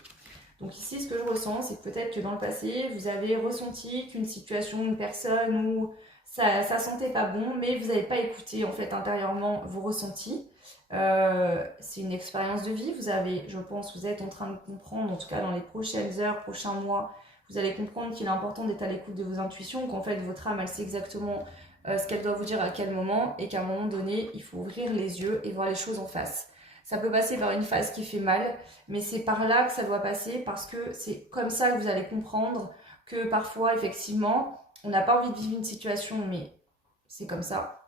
Donc ici, ce que je ressens, c'est que peut-être que dans le passé, vous avez ressenti qu'une situation, une personne où ça sentait pas bon, mais vous n'avez pas écouté en fait intérieurement vos ressentis. C'est une expérience de vie. Vous avez, je pense, vous êtes en train de comprendre, en tout cas dans les prochaines heures, prochains mois, vous allez comprendre qu'il est important d'être à l'écoute de vos intuitions, qu'en fait votre âme, elle sait exactement ce qu'elle doit vous dire à quel moment, et qu'à un moment donné, il faut ouvrir les yeux et voir les choses en face. Ça peut passer par une phase qui fait mal, mais c'est par là que ça doit passer parce que c'est comme ça que vous allez comprendre que parfois, effectivement, on n'a pas envie de vivre une situation, mais c'est comme ça.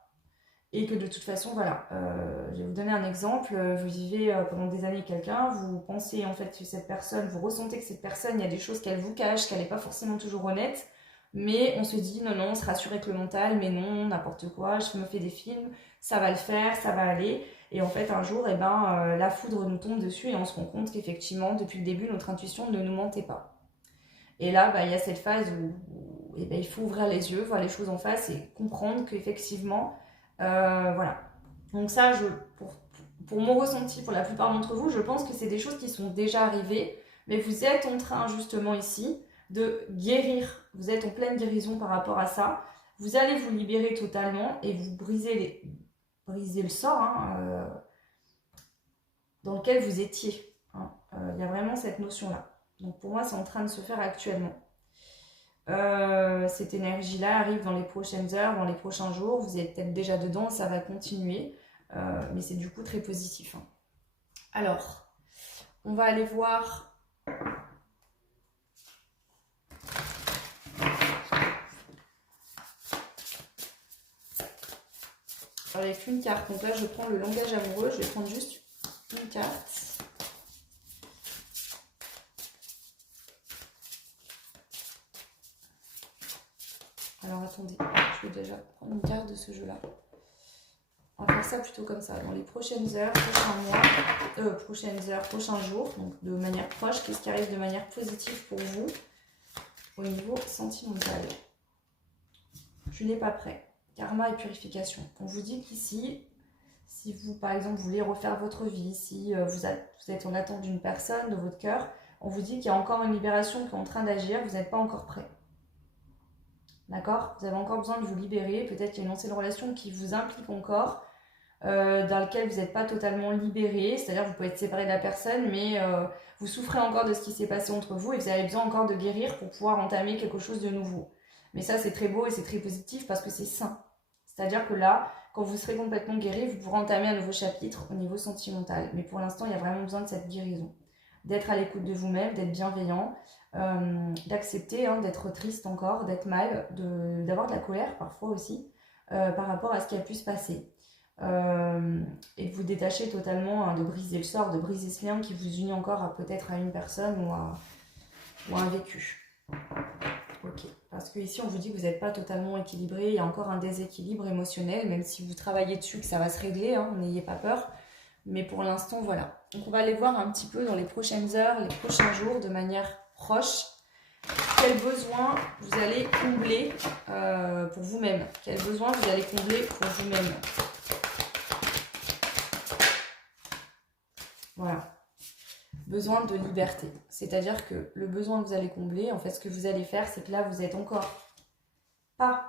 Et que de toute façon, voilà, je vais vous donner un exemple. Vous vivez pendant des années quelqu'un, vous pensez en fait que cette personne, vous ressentez que cette personne, il y a des choses qu'elle vous cache, qu'elle n'est pas forcément toujours honnête, mais on se dit non, on se rassure avec le mental, mais non, n'importe quoi, je me fais des films, ça va le faire, ça va aller. Et en fait, un jour, la foudre nous tombe dessus et on se rend compte qu'effectivement, depuis le début, notre intuition ne nous mentait pas. Et là, il y a cette phase où il faut ouvrir les yeux, voir les choses en face et comprendre qu'effectivement, voilà. Donc ça, pour mon ressenti, pour la plupart d'entre vous, je pense que c'est des choses qui sont déjà arrivées, mais vous êtes en train justement ici de guérir. Vous êtes en pleine guérison par rapport à ça. Vous allez vous libérer totalement et vous briser le sort dans lequel vous étiez. Il y a vraiment cette notion-là. Donc pour moi, c'est en train de se faire actuellement. Cette énergie-là arrive dans les prochaines heures, dans les prochains jours. Vous êtes peut-être déjà dedans, ça va continuer. Mais c'est du coup très positif. Alors, on va aller voir... avec une carte. Donc là, je prends le langage amoureux. Je vais prendre juste une carte. Alors attendez, je vais déjà prendre une carte de ce jeu-là. On va faire ça plutôt comme ça. Dans les prochaines heures, prochains jours, donc de manière proche, qu'est-ce qui arrive de manière positive pour vous au niveau sentimental? Je n'ai pas prêt. karma et purification. On vous dit qu'ici, si vous, par exemple, voulez refaire votre vie, si vous êtes en attente d'une personne de votre cœur, on vous dit qu'il y a encore une libération qui est en train d'agir, vous n'êtes pas encore prêt. D'accord? Vous avez encore besoin de vous libérer, peut-être qu'il y a une ancienne relation qui vous implique encore, dans laquelle vous n'êtes pas totalement libéré, c'est-à-dire vous pouvez être séparé de la personne, mais vous souffrez encore de ce qui s'est passé entre vous et vous avez besoin encore de guérir pour pouvoir entamer quelque chose de nouveau. Mais ça, c'est très beau et c'est très positif parce que c'est sain. C'est-à-dire que là, quand vous serez complètement guéri, vous pourrez entamer un nouveau chapitre au niveau sentimental. Mais pour l'instant, il y a vraiment besoin de cette guérison. D'être à l'écoute de vous-même, d'être bienveillant, d'accepter, d'être triste encore, d'être mal, d'avoir de la colère parfois aussi, par rapport à ce qui a pu se passer. Et de vous détacher totalement, de briser le sort, de briser ce lien qui vous unit encore peut-être à une personne ou à un vécu. Ok, parce que ici on vous dit que vous n'êtes pas totalement équilibré, il y a encore un déséquilibre émotionnel, même si vous travaillez dessus, que ça va se régler, n'ayez pas peur. Mais pour l'instant, voilà. Donc on va aller voir un petit peu dans les prochaines heures, les prochains jours, de manière proche, quels besoins vous allez combler pour vous-même. Quels besoins vous allez combler pour vous-même. Voilà. Besoin de liberté. C'est-à-dire que le besoin que vous allez combler, en fait, ce que vous allez faire, c'est que là, vous êtes encore pas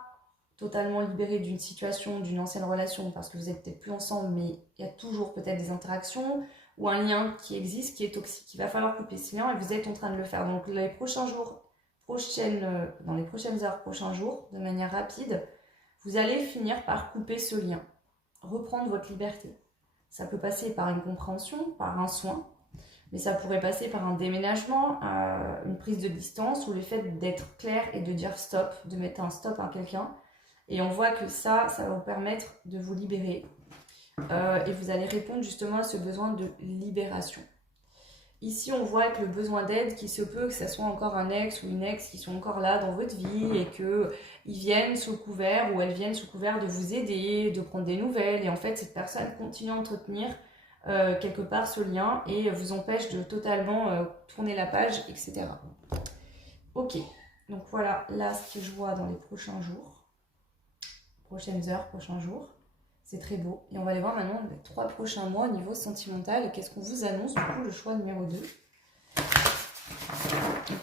totalement libéré d'une situation, d'une ancienne relation, parce que vous n'êtes peut-être plus ensemble, mais il y a toujours peut-être des interactions ou un lien qui existe, qui est toxique. Il va falloir couper ce lien et vous êtes en train de le faire. Donc, les prochains jours, dans les prochaines heures, prochains jours, de manière rapide, vous allez finir par couper ce lien, reprendre votre liberté. Ça peut passer par une compréhension, par un soin, mais ça pourrait passer par un déménagement, une prise de distance ou le fait d'être clair et de dire stop, de mettre un stop à quelqu'un. Et on voit que ça va vous permettre de vous libérer. Et vous allez répondre justement à ce besoin de libération. Ici, on voit que le besoin d'aide, qui se peut que ce soit encore un ex ou une ex qui sont encore là dans votre vie et qu'ils viennent sous couvert ou elles viennent sous couvert de vous aider, de prendre des nouvelles. Et en fait, cette personne continue à entretenir quelque part ce lien et vous empêche de totalement tourner la page, etc. Ok, donc voilà, là, ce que je vois dans les prochains jours, prochaines heures, prochains jours. C'est très beau. Et on va aller voir maintenant les 3 prochains mois au niveau sentimental. Qu'est-ce qu'on vous annonce, du coup, le choix numéro 2. Donc,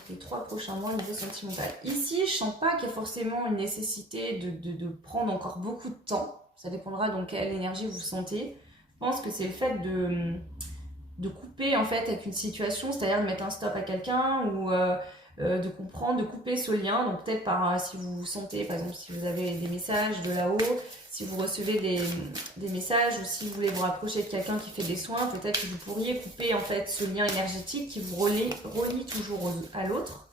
les 3 prochains mois au niveau sentimental. Ici, je ne sens pas qu'il y a forcément une nécessité de prendre encore beaucoup de temps. Ça dépendra dans quelle énergie vous sentez. Je pense que c'est le fait de couper, en fait, avec une situation, c'est-à-dire de mettre un stop à quelqu'un ou de comprendre, de couper ce lien. Donc, peut-être si vous vous sentez, par exemple, si vous avez des messages de là-haut, si vous recevez des messages ou si vous voulez vous rapprocher de quelqu'un qui fait des soins, peut-être que vous pourriez couper en fait ce lien énergétique qui vous relie toujours à l'autre.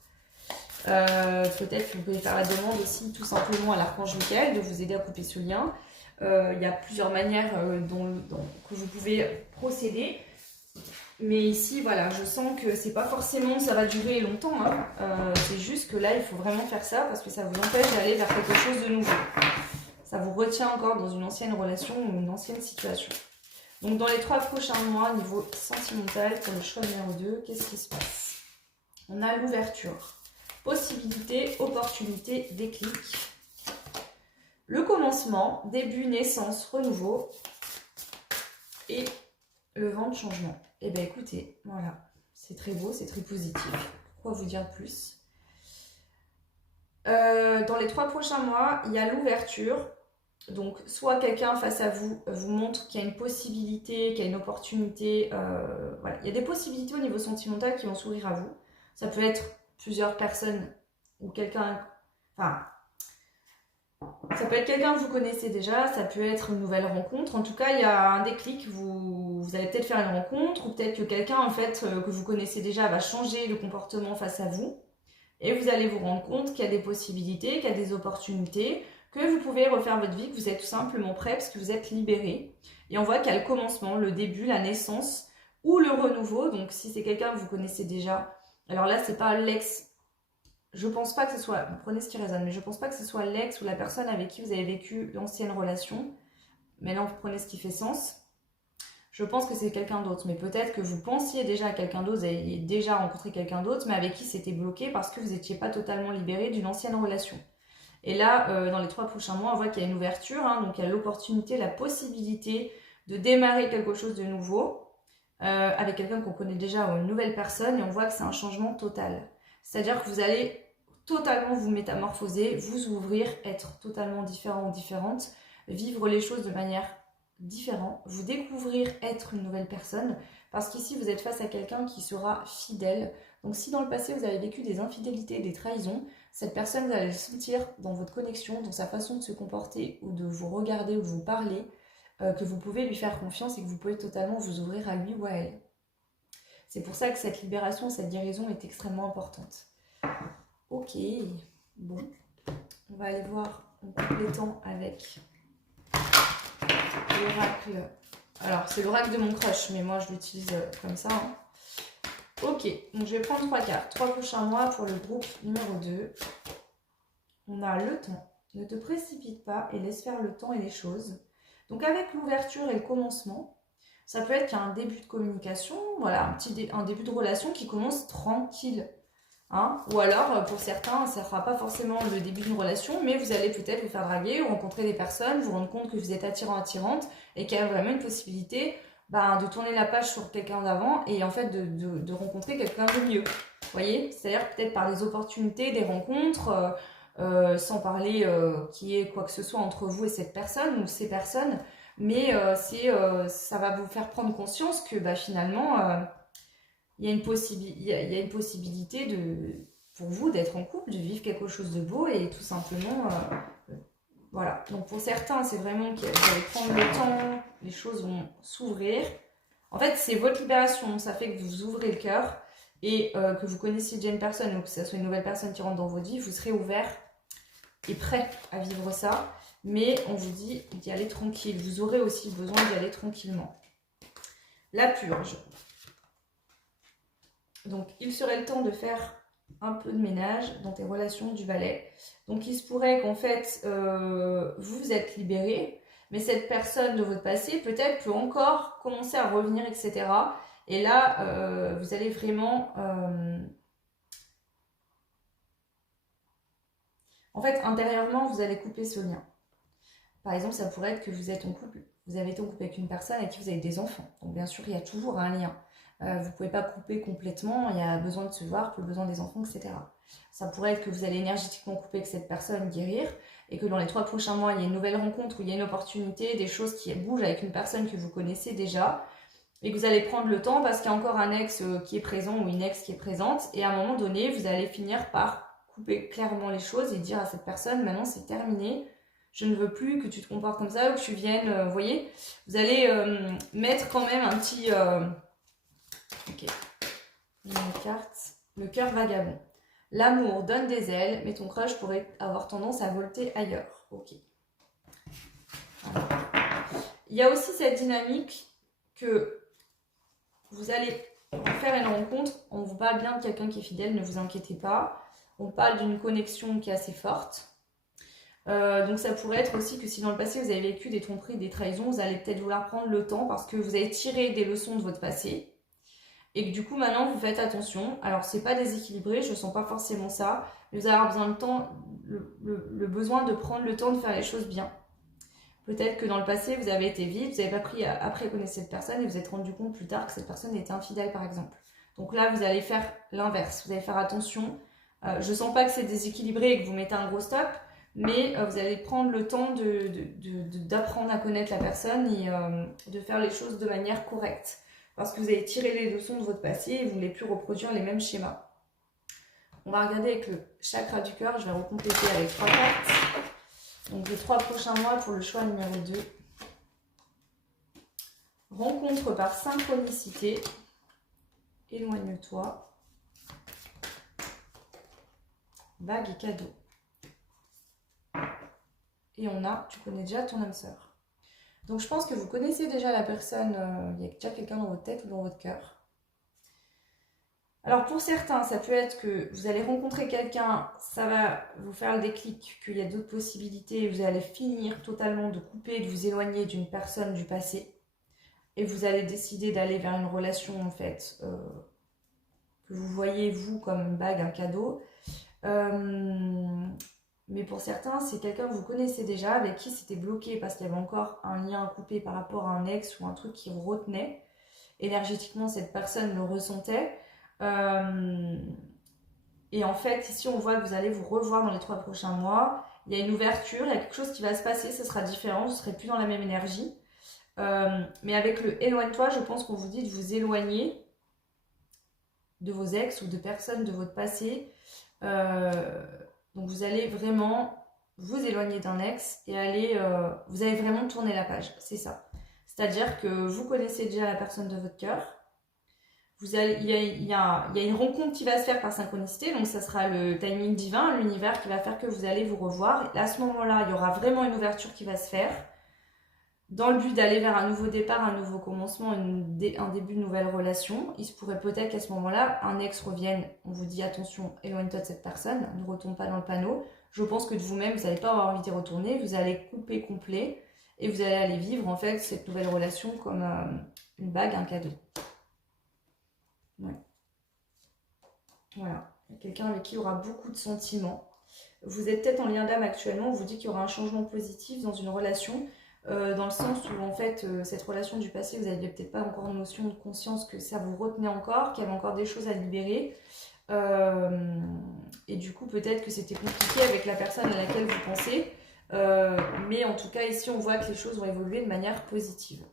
Peut-être que vous pouvez faire la demande aussi tout simplement à l'archange Michael de vous aider à couper ce lien. Il y a plusieurs manières que vous pouvez procéder. Mais ici, voilà, je sens que c'est pas forcément ça va durer longtemps. C'est juste que là, il faut vraiment faire ça parce que ça vous empêche d'aller vers quelque chose de nouveau. Ça vous retient encore dans une ancienne relation ou une ancienne situation. Donc, dans les 3 prochains mois, niveau sentimental, pour le choix numéro 2, qu'est-ce qui se passe? On a l'ouverture. Possibilité, opportunité, déclic. Le commencement, début, naissance, renouveau. Et le vent de changement. Eh bien, écoutez, voilà. C'est très beau, c'est très positif. Pourquoi vous dire plus? Dans les 3 prochains mois, il y a l'ouverture. Donc, soit quelqu'un face à vous vous montre qu'il y a une possibilité, qu'il y a une opportunité. Voilà. Il y a des possibilités au niveau sentimental qui vont s'ouvrir à vous. Ça peut être plusieurs personnes ou quelqu'un... Enfin, ça peut être quelqu'un que vous connaissez déjà, ça peut être une nouvelle rencontre. En tout cas, il y a un déclic. Vous allez peut-être faire une rencontre ou peut-être que quelqu'un en fait que vous connaissez déjà va changer de comportement face à vous. Et vous allez vous rendre compte qu'il y a des possibilités, qu'il y a des opportunités, que vous pouvez refaire votre vie, que vous êtes tout simplement prêt parce que vous êtes libéré. Et on voit qu'il y a le commencement, le début, la naissance ou le renouveau. Donc si c'est quelqu'un que vous connaissez déjà, alors là c'est pas l'ex, je pense pas que ce soit, vous prenez ce qui résonne, mais je pense pas que ce soit l'ex ou la personne avec qui vous avez vécu l'ancienne relation. Mais là vous prenez ce qui fait sens. Je pense que c'est quelqu'un d'autre, mais peut-être que vous pensiez déjà à quelqu'un d'autre, vous avez déjà rencontré quelqu'un d'autre, mais avec qui c'était bloqué parce que vous n'étiez pas totalement libéré d'une ancienne relation. Et là, dans les 3 prochains mois, on voit qu'il y a une ouverture, hein, donc il y a l'opportunité, la possibilité de démarrer quelque chose de nouveau avec quelqu'un qu'on connaît déjà ou une nouvelle personne, et on voit que c'est un changement total. C'est-à-dire que vous allez totalement vous métamorphoser, vous ouvrir, être totalement différent ou différente, vivre les choses de manière différente, vous découvrir être une nouvelle personne, parce qu'ici vous êtes face à quelqu'un qui sera fidèle. Donc si dans le passé vous avez vécu des infidélités, des trahisons, cette personne, vous allez le sentir dans votre connexion, dans sa façon de se comporter ou de vous regarder ou de vous parler, que vous pouvez lui faire confiance et que vous pouvez totalement vous ouvrir à lui ou à elle. C'est pour ça que cette libération, cette guérison est extrêmement importante. Ok, bon, on va aller voir en complétant avec l'oracle. Alors, c'est l'oracle de mon crush, mais moi je l'utilise comme ça. Hein. Ok, donc je vais prendre 3 cartes. 3 prochains mois pour le groupe numéro 2. On a le temps. Ne te précipite pas et laisse faire le temps et les choses. Donc avec l'ouverture et le commencement, ça peut être qu'il y a un début de communication, voilà, un début de relation qui commence tranquille. Hein, ou alors, pour certains, ça ne sera pas forcément le début d'une relation, mais vous allez peut-être vous faire draguer ou rencontrer des personnes, vous rendre compte que vous êtes attirant-attirante et qu'il y a vraiment une possibilité de tourner la page sur quelqu'un d'avant et en fait de rencontrer quelqu'un de mieux. Vous voyez? C'est-à-dire peut-être par des opportunités, des rencontres, sans parler qu'il y ait quoi que ce soit entre vous et cette personne ou ces personnes, mais ça va vous faire prendre conscience que finalement... il y a une possibilité pour vous d'être en couple, de vivre quelque chose de beau et tout simplement, voilà. Donc pour certains, c'est vraiment que vous allez prendre le temps, les choses vont s'ouvrir. En fait, c'est votre libération, ça fait que vous ouvrez le cœur et que vous connaissiez déjà une personne ou que ce soit une nouvelle personne qui rentre dans votre vie, vous serez ouvert et prêt à vivre ça. Mais on vous dit d'y aller tranquille, vous aurez aussi besoin d'y aller tranquillement. La purge. Donc, il serait le temps de faire un peu de ménage dans tes relations du valet. Donc, il se pourrait qu'en fait, vous êtes libéré, mais cette personne de votre passé, peut-être, peut encore commencer à revenir, etc. Et là, vous allez vraiment... En fait, intérieurement, vous allez couper ce lien. Par exemple, ça pourrait être que vous êtes en couple, vous avez été en couple avec une personne avec qui vous avez des enfants. Donc, bien sûr, il y a toujours un lien. Vous ne pouvez pas couper complètement, il y a besoin de se voir, plus besoin des enfants, etc. Ça pourrait être que vous allez énergétiquement couper avec cette personne, guérir, et que dans les 3 prochains mois, il y a une nouvelle rencontre, où il y a une opportunité, des choses qui bougent avec une personne que vous connaissez déjà, et que vous allez prendre le temps parce qu'il y a encore un ex qui est présent ou une ex qui est présente, et à un moment donné, vous allez finir par couper clairement les choses et dire à cette personne, maintenant c'est terminé, je ne veux plus que tu te comportes comme ça, ou que tu viennes, vous voyez, vous allez mettre quand même un petit... Ok, une carte. Le cœur vagabond. L'amour donne des ailes, mais ton crush pourrait avoir tendance à volter ailleurs. Ok. Alors. Il y a aussi cette dynamique que vous allez faire une rencontre. On vous parle bien de quelqu'un qui est fidèle, ne vous inquiétez pas. On parle d'une connexion qui est assez forte. Donc ça pourrait être aussi que si dans le passé vous avez vécu des tromperies, des trahisons, vous allez peut-être vouloir prendre le temps parce que vous avez tiré des leçons de votre passé. Et que du coup maintenant vous faites attention. Alors c'est pas déséquilibré, je sens pas forcément ça, mais vous allez avoir besoin de temps, le besoin de prendre le temps de faire les choses bien. Peut-être que dans le passé vous avez été vide, vous n'avez pas pris à après connaître cette personne et vous êtes rendu compte plus tard que cette personne était infidèle par exemple. Donc là vous allez faire l'inverse, vous allez faire attention. Je sens pas que c'est déséquilibré et que vous mettez un gros stop, mais vous allez prendre le temps d'apprendre à connaître la personne et de faire les choses de manière correcte. Parce que vous avez tiré les leçons de votre passé et vous ne voulez plus reproduire les mêmes schémas. On va regarder avec le chakra du cœur. Je vais recompléter avec 3 cartes. Donc les 3 prochains mois pour le choix numéro 2. Rencontre par synchronicité. Éloigne-toi. Bague et cadeau. Et on a, tu connais déjà ton âme sœur. Donc je pense que vous connaissez déjà la personne, il y a déjà quelqu'un dans votre tête ou dans votre cœur. Alors pour certains, ça peut être que vous allez rencontrer quelqu'un, ça va vous faire le déclic, qu'il y a d'autres possibilités, vous allez finir totalement de couper, de vous éloigner d'une personne du passé. Et vous allez décider d'aller vers une relation en fait, que vous voyez vous comme une bague, un cadeau. mais pour certains, c'est quelqu'un que vous connaissez déjà, avec qui c'était bloqué parce qu'il y avait encore un lien à couper par rapport à un ex ou un truc qui vous retenait. Énergétiquement, cette personne le ressentait. Et en fait, ici, on voit que vous allez vous revoir dans les 3 prochains mois. Il y a une ouverture, il y a quelque chose qui va se passer, ce sera différent, vous ne serez plus dans la même énergie. Mais avec le éloigne-toi, je pense qu'on vous dit de vous éloigner de vos ex ou de personnes de votre passé. Donc vous allez vraiment vous éloigner d'un ex et vous allez vraiment tourner la page, c'est ça. C'est-à-dire que vous connaissez déjà la personne de votre cœur. Il y a une rencontre qui va se faire par synchronicité, donc ça sera le timing divin, l'univers qui va faire que vous allez vous revoir. Et à ce moment-là, il y aura vraiment une ouverture qui va se faire dans le but d'aller vers un nouveau départ, un nouveau commencement, un début de nouvelle relation. Il se pourrait peut-être qu'à ce moment-là, un ex revienne, on vous dit attention, éloigne-toi de cette personne, ne retourne pas dans le panneau. Je pense que de vous-même, vous n'allez pas avoir envie d'y retourner, vous allez couper complet et vous allez aller vivre en fait cette nouvelle relation comme une bague, un cadeau. Ouais. Voilà, quelqu'un avec qui il y aura beaucoup de sentiments. Vous êtes peut-être en lien d'âme actuellement, on vous dit qu'il y aura un changement positif dans une relation, dans le sens où en fait cette relation du passé, vous n'aviez peut-être pas encore notion de conscience que ça vous retenait encore, qu'il y avait encore des choses à libérer. Et du coup peut-être que c'était compliqué avec la personne à laquelle vous pensez. Mais en tout cas ici on voit que les choses vont évoluer de manière positive.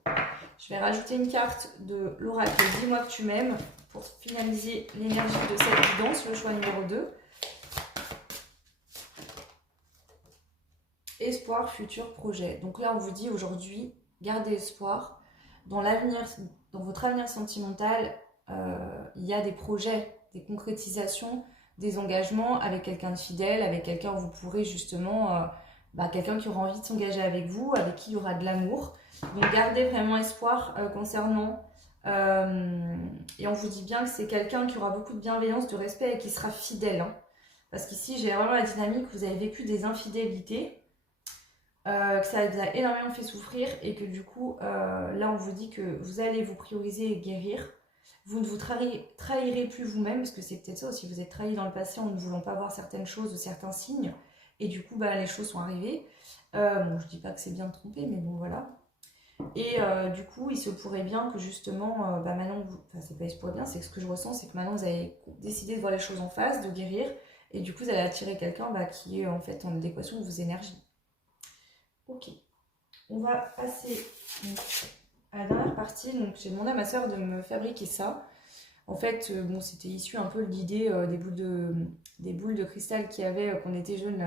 Je vais rajouter une carte de l'oracle Dis-moi que tu m'aimes pour finaliser l'énergie de cette guidance, le choix numéro 2. Espoir, futur, projet. Donc là on vous dit aujourd'hui, gardez espoir. Dans votre avenir sentimental, il y a des projets, des concrétisations, des engagements avec quelqu'un de fidèle, avec quelqu'un où vous pourrez justement... quelqu'un qui aura envie de s'engager avec vous, avec qui il y aura de l'amour. Donc gardez vraiment espoir concernant. Et on vous dit bien que c'est quelqu'un qui aura beaucoup de bienveillance, de respect et qui sera fidèle. Hein. Parce qu'ici, j'ai vraiment la dynamique que vous avez vécu des infidélités, que ça vous a énormément fait souffrir et que du coup, là, on vous dit que vous allez vous prioriser et guérir. Vous ne vous trahirez plus vous-même, parce que c'est peut-être ça aussi, vous êtes trahi dans le passé en ne voulant pas voir certaines choses ou certains signes. Et du coup, les choses sont arrivées. Bon, je dis pas que c'est bien de tromper, mais bon, voilà. Et du coup, il se pourrait bien que justement, maintenant, c'est pas il se pourrait bien, c'est que ce que je ressens, c'est que maintenant, vous avez décidé de voir les choses en face, de guérir. Et du coup, vous allez attirer quelqu'un qui est en fait en adéquation de vos énergies. Ok. On va passer à la dernière partie. Donc, j'ai demandé à ma soeur de me fabriquer ça. En fait, c'était issu un peu de l'idée des boules de cristal qu'il y avait quand on était jeune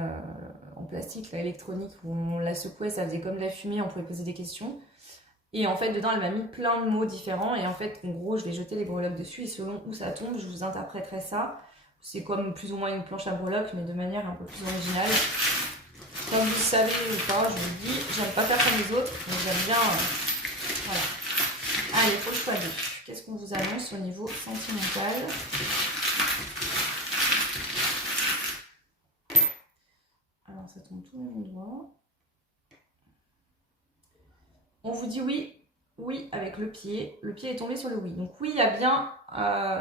en plastique, électronique, où on la secouait, ça faisait comme de la fumée, on pouvait poser des questions. Et en fait, dedans, elle m'a mis plein de mots différents. Et en fait, en gros, je vais jeter les breloques dessus. Et selon où ça tombe, je vous interpréterai ça. C'est comme plus ou moins une planche à breloques, mais de manière un peu plus originale. Comme vous le savez ou pas, je vous dis, j'aime pas faire comme les autres. Donc j'aime bien... voilà. Allez, faut que je sois dessus. Qu'est-ce qu'on vous annonce au niveau sentimental? Alors, ça tombe tout au même endroit. On vous dit oui avec le pied. Le pied est tombé sur le oui. Donc oui, il y a bien,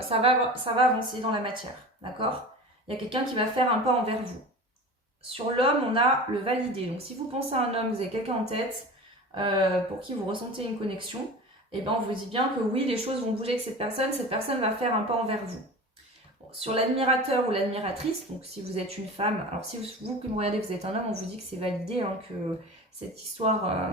ça va avancer dans la matière, d'accord? Il y a quelqu'un qui va faire un pas envers vous. Sur l'homme, on a le validé. Donc si vous pensez à un homme, vous avez quelqu'un en tête pour qui vous ressentez une connexion, et on vous dit bien que oui, les choses vont bouger avec cette personne va faire un pas envers vous. Bon, sur l'admirateur ou l'admiratrice, donc si vous êtes une femme, alors si vous qui me regardez, vous êtes un homme, on vous dit que c'est validé, hein, que cette histoire,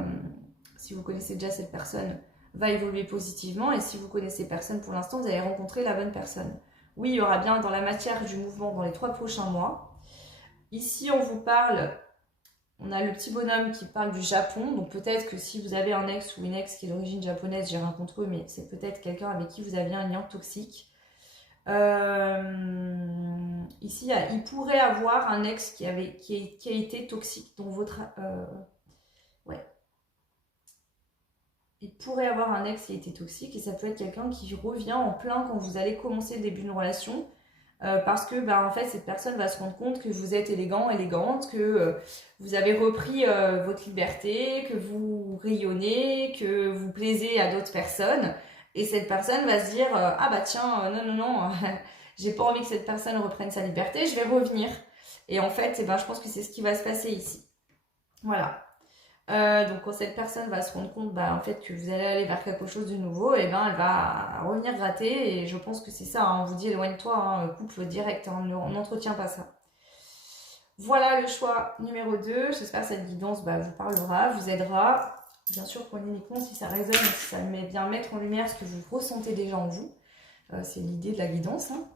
si vous connaissez déjà cette personne, va évoluer positivement, et si vous connaissez personne pour l'instant, vous allez rencontrer la bonne personne. Oui, il y aura bien dans la matière du mouvement dans les 3 prochains mois. Ici, on vous parle... On a le petit bonhomme qui parle du Japon, donc peut-être que si vous avez un ex ou une ex qui est d'origine japonaise, j'ai rien contre eux, mais c'est peut-être quelqu'un avec qui vous aviez un lien toxique. Ici, il pourrait avoir un ex qui a été toxique dans votre... Il pourrait avoir un ex qui a été toxique et ça peut être quelqu'un qui revient en plein quand vous allez commencer le début d'une relation. Parce que en fait cette personne va se rendre compte que vous êtes élégante, que vous avez repris votre liberté, que vous rayonnez, que vous plaisez à d'autres personnes, et cette personne va se dire non, j'ai pas envie que cette personne reprenne sa liberté, je vais revenir. Et en fait, eh ben, je pense que c'est ce qui va se passer ici. Voilà. Donc quand cette personne va se rendre compte en fait que vous allez aller vers quelque chose de nouveau, et ben elle va revenir gratter et je pense que c'est ça, hein, on vous dit éloigne-toi, hein, couple direct, hein, on n'entretient pas ça. Voilà le choix numéro 2, j'espère que cette guidance vous parlera, vous aidera. Bien sûr, prenez uniquement si ça résonne, si ça vient mettre en lumière ce que vous ressentez déjà en vous. C'est l'idée de la guidance. Hein.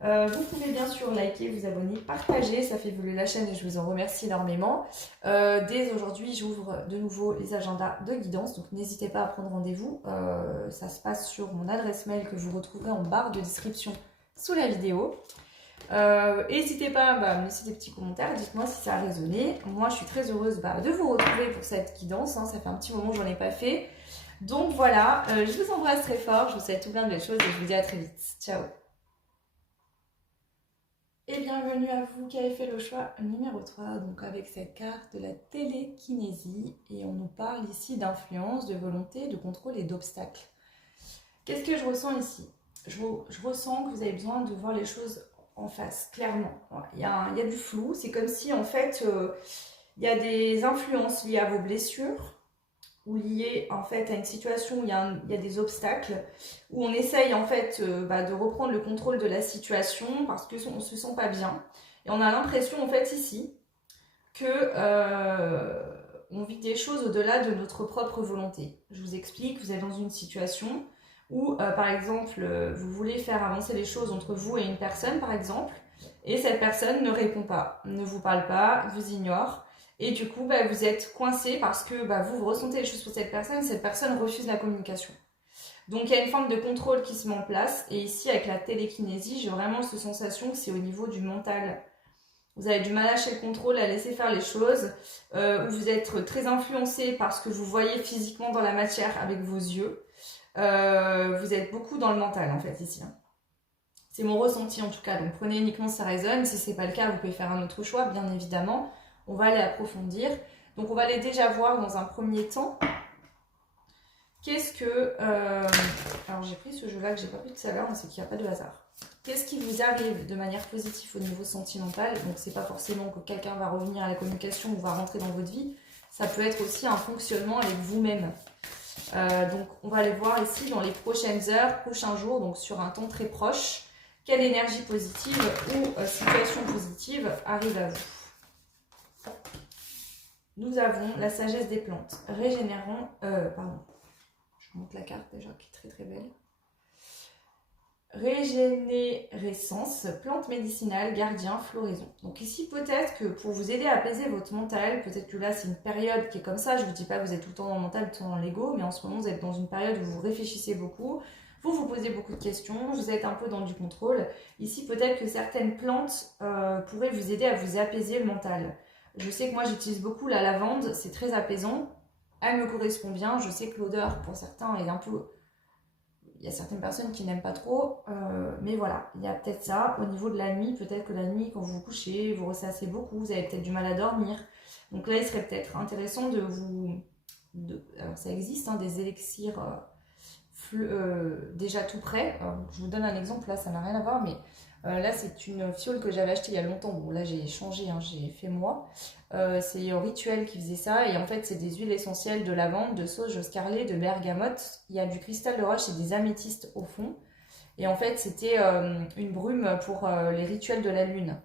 Vous pouvez bien sûr liker, vous abonner, partager, ça fait évoluer la chaîne et je vous en remercie énormément. Dès aujourd'hui, j'ouvre de nouveau les agendas de guidance, donc n'hésitez pas à prendre rendez-vous. Ça se passe sur mon adresse mail que vous retrouverez en barre de description sous la vidéo. N'hésitez pas à me laisser des petits commentaires, dites-moi si ça a résonné. Moi, je suis très heureuse de vous retrouver pour cette guidance, hein. Ça fait un petit moment que j'en ai pas fait. Donc voilà, je vous embrasse très fort, je vous souhaite tout plein de belles choses et je vous dis à très vite. Ciao! Et bienvenue à vous qui avez fait le choix numéro 3, donc avec cette carte de la télékinésie. Et on nous parle ici d'influence, de volonté, de contrôle et d'obstacles. Qu'est-ce que je ressens ici? Je ressens que vous avez besoin de voir les choses en face, clairement. Il y a du flou, c'est comme si en fait, il y a des influences liées à vos blessures, ou liées en fait à une situation où il y a des obstacles, où on essaye en fait de reprendre le contrôle de la situation parce qu'on ne se sent pas bien. Et on a l'impression en fait ici que on vit des choses au-delà de notre propre volonté. Je vous explique, vous êtes dans une situation où par exemple vous voulez faire avancer les choses entre vous et une personne par exemple, et cette personne ne répond pas, ne vous parle pas, vous ignore. Et du coup, vous êtes coincé parce que vous ressentez les choses pour cette personne refuse la communication. Donc il y a une forme de contrôle qui se met en place. Et ici, avec la télékinésie, j'ai vraiment cette sensation que c'est au niveau du mental. Vous avez du mal à lâcher le contrôle, à laisser faire les choses, où vous êtes très influencé par ce que vous voyez physiquement dans la matière avec vos yeux. Vous êtes beaucoup dans le mental en fait ici. Hein. C'est mon ressenti en tout cas, donc prenez uniquement si ça résonne. Si ce n'est pas le cas, vous pouvez faire un autre choix, bien évidemment. On va aller approfondir. Donc, on va aller déjà voir dans un premier temps. Qu'est-ce que... alors, j'ai pris ce jeu-là que j'ai pas pris tout à l'heure, mais c'est qu'il n'y a pas de hasard. Qu'est-ce qui vous arrive de manière positive au niveau sentimental? Donc, c'est pas forcément que quelqu'un va revenir à la communication ou va rentrer dans votre vie. Ça peut être aussi un fonctionnement avec vous-même. Donc, on va aller voir ici dans les prochaines heures, prochains jours, donc sur un temps très proche. Quelle énergie positive ou situation positive arrive à vous? Nous avons la sagesse des plantes, régénérant, je vous montre la carte déjà qui est très très belle. Régénérescence, plante médicinale, gardien, floraison. Donc ici peut-être que pour vous aider à apaiser votre mental, peut-être que là c'est une période qui est comme ça, je ne vous dis pas que vous êtes tout le temps dans le mental, tout le temps dans l'ego, mais en ce moment vous êtes dans une période où vous réfléchissez beaucoup, vous vous posez beaucoup de questions, vous êtes un peu dans du contrôle. Ici peut-être que certaines plantes pourraient vous aider à vous apaiser le mental. Je sais que moi j'utilise beaucoup la lavande, c'est très apaisant. Elle me correspond bien, je sais que l'odeur pour certains est un peu... Il y a certaines personnes qui n'aiment pas trop, mais voilà, il y a peut-être ça. Au niveau de la nuit, peut-être que la nuit quand vous vous couchez, vous ressassez beaucoup, vous avez peut-être du mal à dormir. Donc là il serait peut-être intéressant de vous... alors ça existe, hein, des élixirs déjà tout prêts. Je vous donne un exemple, là ça n'a rien à voir, mais... là, c'est une fiole que j'avais achetée il y a longtemps. Bon, là, j'ai changé, hein, j'ai fait moi. C'est Rituel qui faisait ça. Et en fait, c'est des huiles essentielles de lavande, de sauge scarlet, de bergamote. Il y a du cristal de roche et des améthystes au fond. Et en fait, c'était une brume pour les rituels de la lune.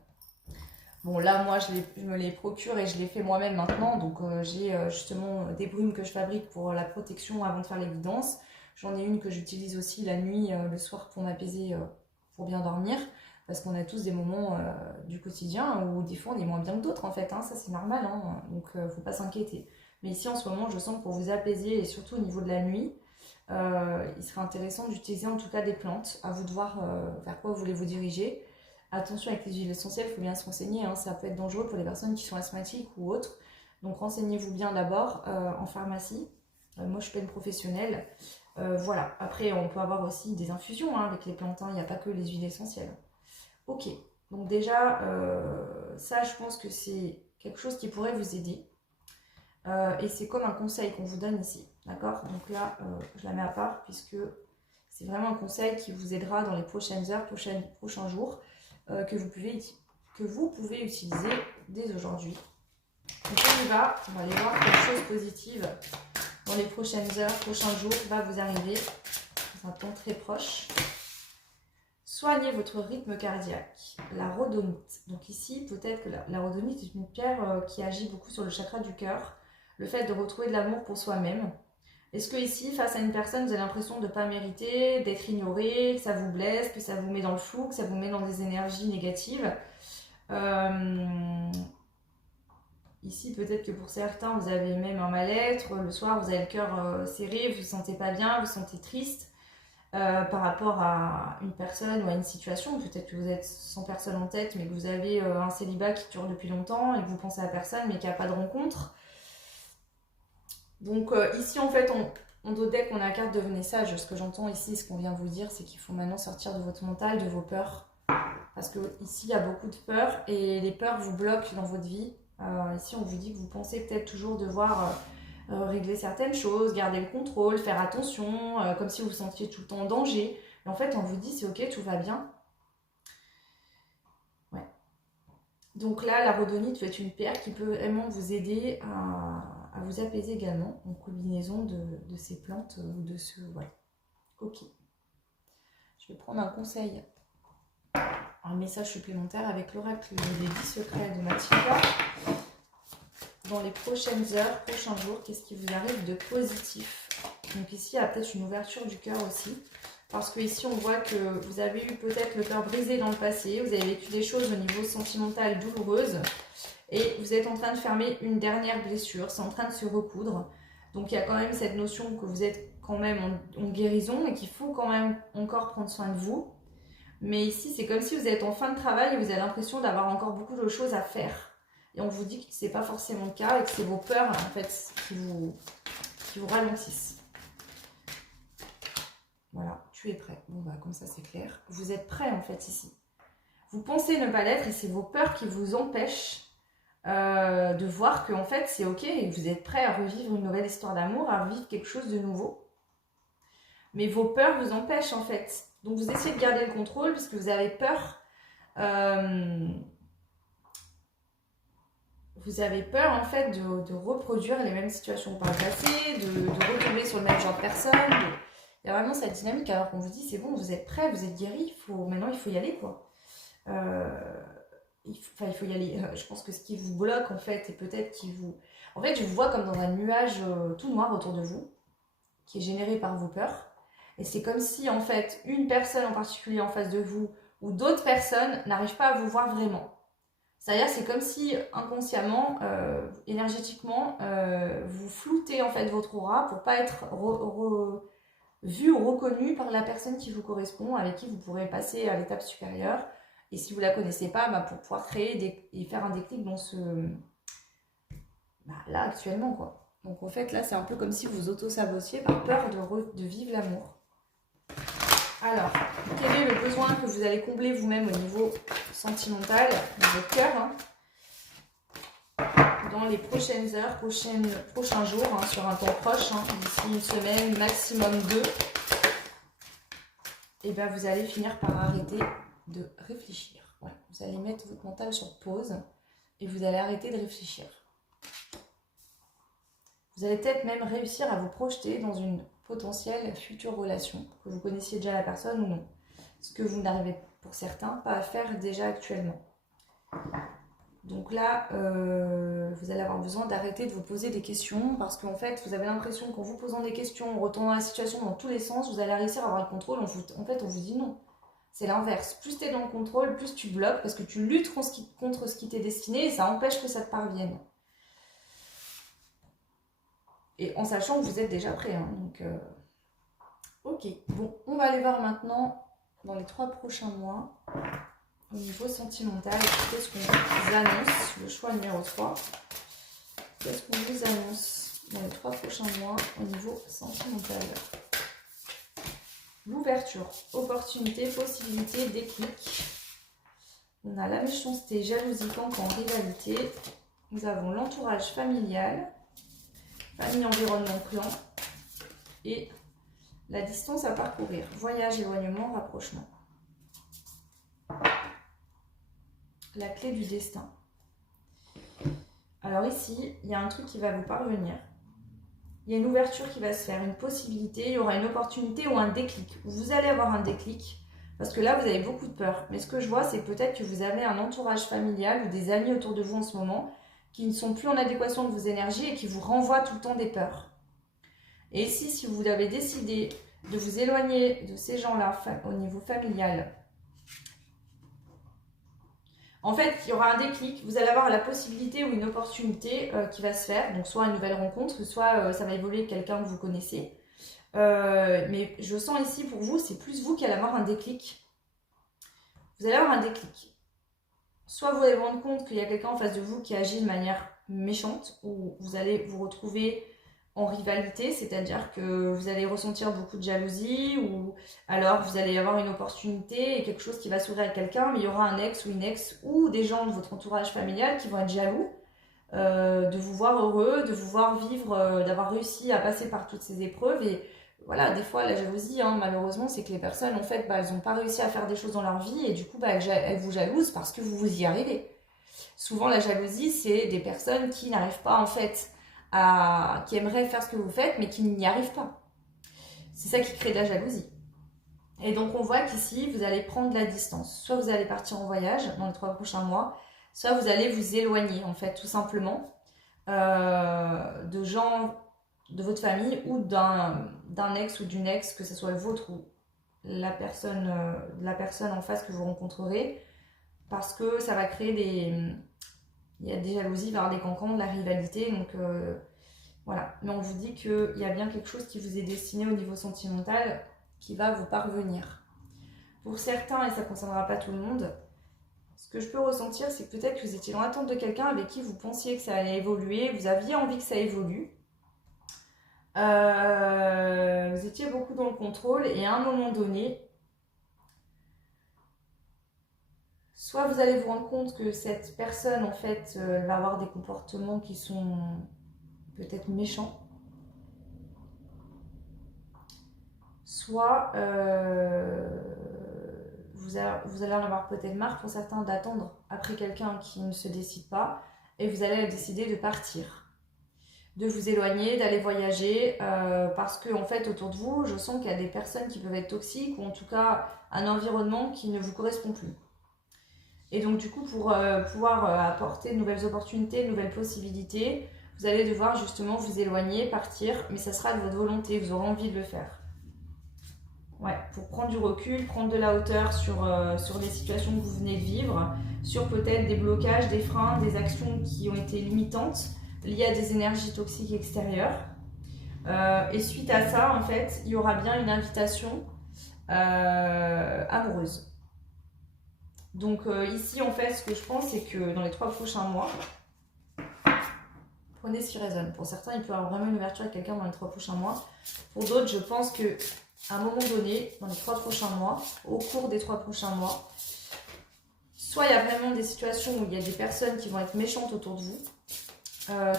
Bon, là, moi, je me les procure et je les fais moi-même maintenant. Donc, j'ai justement des brumes que je fabrique pour la protection avant de faire l'évidence. J'en ai une que j'utilise aussi la nuit, le soir, pour m'apaiser, pour bien dormir. Parce qu'on a tous des moments du quotidien où des fois on est moins bien que d'autres en fait, hein, ça c'est normal, hein, donc faut pas s'inquiéter. Mais ici en ce moment je sens que pour vous apaiser et surtout au niveau de la nuit, il serait intéressant d'utiliser en tout cas des plantes, à vous de voir vers quoi vous voulez vous diriger. Attention avec les huiles essentielles, il faut bien se renseigner, hein, ça peut être dangereux pour les personnes qui sont asthmatiques ou autres. Donc renseignez-vous bien d'abord en pharmacie, moi je suis pas une professionnelle. Voilà, après on peut avoir aussi des infusions hein, avec les plantes, hein, il n'y a pas que les huiles essentielles. Ok, donc déjà, ça je pense que c'est quelque chose qui pourrait vous aider. Et c'est comme un conseil qu'on vous donne ici, d'accord? Donc là, je la mets à part puisque c'est vraiment un conseil qui vous aidera dans les prochaines heures, prochains jours, que vous pouvez que vous pouvez utiliser dès aujourd'hui. Donc on y va, on va aller voir quelle chose positive dans les prochaines heures, prochains jours va vous arriver dans un temps très proche. Soignez votre rythme cardiaque, la rhodonite. Donc ici, peut-être que la rhodonite est une pierre qui agit beaucoup sur le chakra du cœur, le fait de retrouver de l'amour pour soi-même. Est-ce que ici, face à une personne, vous avez l'impression de ne pas mériter, d'être ignoré, que ça vous blesse, que ça vous met dans le flou, que ça vous met dans des énergies négatives? Ici, peut-être que pour certains, vous avez même un mal-être. Le soir, vous avez le cœur serré, vous ne vous sentez pas bien, vous vous sentez triste par rapport à une personne ou à une situation. Peut-être que vous êtes sans personne en tête, mais que vous avez un célibat qui dure depuis longtemps et que vous pensez à personne, mais qu'il n'y a pas de rencontre. Donc ici, en fait, on deck, on a la carte devenez sage. Ce que j'entends ici, ce qu'on vient vous dire, c'est qu'il faut maintenant sortir de votre mental, de vos peurs. Parce que ici, il y a beaucoup de peurs et les peurs vous bloquent dans votre vie. Ici, on vous dit que vous pensez peut-être toujours devoir régler certaines choses, garder le contrôle, faire attention, comme si vous vous sentiez tout le temps en danger. Mais en fait, on vous dit c'est ok, tout va bien. Ouais. Donc là, la rhodonite peut être une pierre qui peut vraiment vous aider à vous apaiser également, en combinaison de ces plantes ou de ce... Voilà. Ok. Je vais prendre un conseil, un message supplémentaire avec l'oracle des 10 secrets de Mathilda. Dans les prochaines heures, prochains jours, qu'est-ce qui vous arrive de positif? Donc ici, il y a peut-être une ouverture du cœur aussi. Parce que ici, on voit que vous avez eu peut-être le cœur brisé dans le passé. Vous avez vécu des choses au niveau sentimental douloureuses. Et vous êtes en train de fermer une dernière blessure. C'est en train de se recoudre. Donc il y a quand même cette notion que vous êtes quand même en guérison. Et qu'il faut quand même encore prendre soin de vous. Mais ici, c'est comme si vous êtes en fin de travail et vous avez l'impression d'avoir encore beaucoup de choses à faire. Et on vous dit que ce n'est pas forcément le cas et que c'est vos peurs en fait qui vous ralentissent. Voilà, tu es prêt. Bon bah comme ça c'est clair. Vous êtes prêt en fait ici. Vous pensez ne pas l'être et c'est vos peurs qui vous empêchent de voir que en fait c'est ok et que vous êtes prêt à revivre une nouvelle histoire d'amour, à vivre quelque chose de nouveau. Mais vos peurs vous empêchent en fait. Donc vous essayez de garder le contrôle puisque vous avez peur. Vous avez peur en fait de reproduire les mêmes situations par le passé, de retomber sur le même genre de personne. Il y a vraiment cette dynamique alors qu'on vous dit c'est bon, vous êtes prêt, vous êtes guéri, maintenant il faut y aller quoi. Il faut y aller. Je pense que ce qui vous bloque en fait et peut-être qui vous... En fait je vous vois comme dans un nuage tout noir autour de vous qui est généré par vos peurs. Et c'est comme si en fait une personne en particulier en face de vous ou d'autres personnes n'arrivent pas à vous voir vraiment. C'est-à-dire c'est comme si inconsciemment, énergétiquement, vous floutez en fait votre aura pour pas être vu ou reconnu par la personne qui vous correspond, avec qui vous pourrez passer à l'étape supérieure. Et si vous la connaissez pas, pour pouvoir créer et faire un déclic dans ce... là actuellement quoi. Donc en fait là c'est un peu comme si vous auto-sabotiez par peur de vivre l'amour. Alors, quel est le besoin que vous allez combler vous-même au niveau sentimental, de votre cœur, dans les prochaines heures, prochains jours, sur un temps proche, d'ici une semaine, maximum 2, et bien vous allez finir par arrêter de réfléchir. Voilà. Vous allez mettre votre mental sur pause et vous allez arrêter de réfléchir. Vous allez peut-être même réussir à vous projeter dans une potentielle future relation, que vous connaissiez déjà la personne ou non. Ce que vous n'arrivez pour certains pas à faire déjà actuellement. Donc là, vous allez avoir besoin d'arrêter de vous poser des questions parce qu'en fait, vous avez l'impression qu'en vous posant des questions, en retournant la situation dans tous les sens, vous allez réussir à avoir le contrôle. En fait, on vous dit non. C'est l'inverse. Plus tu es dans le contrôle, plus tu bloques parce que tu luttes contre ce qui t'est destiné et ça empêche que ça te parvienne. Et en sachant que vous êtes déjà prêt. Donc, ok. Bon, on va aller voir maintenant dans les 3 prochains mois. Au niveau sentimental, qu'est-ce qu'on vous annonce? Le choix numéro 3. Qu'est-ce qu'on vous annonce dans les 3 prochains mois au niveau sentimental? L'ouverture, opportunité, possibilité, déclic. On a la méchanceté, jalousie, cancre, rivalité. Nous avons l'entourage familial, famille, environnement, clan. Et la distance à parcourir. Voyage, éloignement, rapprochement. la clé du destin. Alors ici, il y a un truc qui va vous parvenir. Il y a une ouverture qui va se faire, une possibilité, il y aura une opportunité ou un déclic. Vous allez avoir un déclic, parce que là, vous avez beaucoup de peur. Mais ce que je vois, c'est peut-être que vous avez un entourage familial ou des amis autour de vous en ce moment qui ne sont plus en adéquation de vos énergies et qui vous renvoient tout le temps des peurs. Et ici, si vous avez décidé de vous éloigner de ces gens-là au niveau familial, en fait, il y aura un déclic, vous allez avoir la possibilité ou une opportunité qui va se faire, donc soit une nouvelle rencontre, soit ça va évoluer quelqu'un que vous connaissez. Mais je sens ici pour vous, c'est plus vous qui allez avoir un déclic. Vous allez avoir un déclic. Soit vous allez vous rendre compte qu'il y a quelqu'un en face de vous qui agit de manière méchante, ou vous allez vous retrouver en rivalité, c'est-à-dire que vous allez ressentir beaucoup de jalousie, ou alors vous allez avoir une opportunité et quelque chose qui va s'ouvrir avec quelqu'un, mais il y aura un ex ou une ex ou des gens de votre entourage familial qui vont être jaloux de vous voir heureux, de vous voir vivre, d'avoir réussi à passer par toutes ces épreuves. Et voilà, des fois la jalousie, hein, malheureusement, c'est que les personnes en fait, elles n'ont pas réussi à faire des choses dans leur vie et du coup elles vous jalousent parce que vous y arrivez. Souvent la jalousie, c'est des personnes qui n'arrivent pas en fait qui aimeraient faire ce que vous faites mais qui n'y arrivent pas. C'est ça qui crée de la jalousie. Et donc on voit qu'ici vous allez prendre la distance. Soit vous allez partir en voyage dans les 3 prochains mois, soit vous allez vous éloigner en fait tout simplement de gens de votre famille ou d'un ex ou d'une ex, que ce soit le vôtre ou la personne en face que vous rencontrerez, parce que ça va créer il y a des jalousies, vers des cancans, de la rivalité, donc voilà. Mais on vous dit qu'il y a bien quelque chose qui vous est destiné au niveau sentimental qui va vous parvenir. Pour certains, et ça ne concernera pas tout le monde, ce que je peux ressentir, c'est que peut-être que vous étiez dans l'attente de quelqu'un avec qui vous pensiez que ça allait évoluer, vous aviez envie que ça évolue. Vous étiez beaucoup dans le contrôle et à un moment donné, soit vous allez vous rendre compte que cette personne, en fait, va avoir des comportements qui sont peut-être méchants, soit vous allez en avoir peut-être marre pour certains d'attendre après quelqu'un qui ne se décide pas et vous allez décider de partir, de vous éloigner, d'aller voyager parce que en fait autour de vous, je sens qu'il y a des personnes qui peuvent être toxiques ou en tout cas un environnement qui ne vous correspond plus. Et donc du coup pour pouvoir apporter de nouvelles opportunités, de nouvelles possibilités, vous allez devoir justement vous éloigner, partir, mais ça sera de votre volonté, vous aurez envie de le faire. Ouais, pour prendre du recul, prendre de la hauteur sur les situations que vous venez de vivre, sur peut-être des blocages, des freins, des actions qui ont été limitantes, liées à des énergies toxiques extérieures. Et suite à ça, en fait, il y aura bien une invitation amoureuse. Donc ici, en fait, ce que je pense, c'est que dans les 3 prochains mois, prenez ce qui résonne. Pour certains, il peut y avoir vraiment une ouverture avec quelqu'un dans les 3 prochains mois. Pour d'autres, je pense que à un moment donné, dans les 3 prochains mois, au cours des 3 prochains mois, soit il y a vraiment des situations où il y a des personnes qui vont être méchantes autour de vous,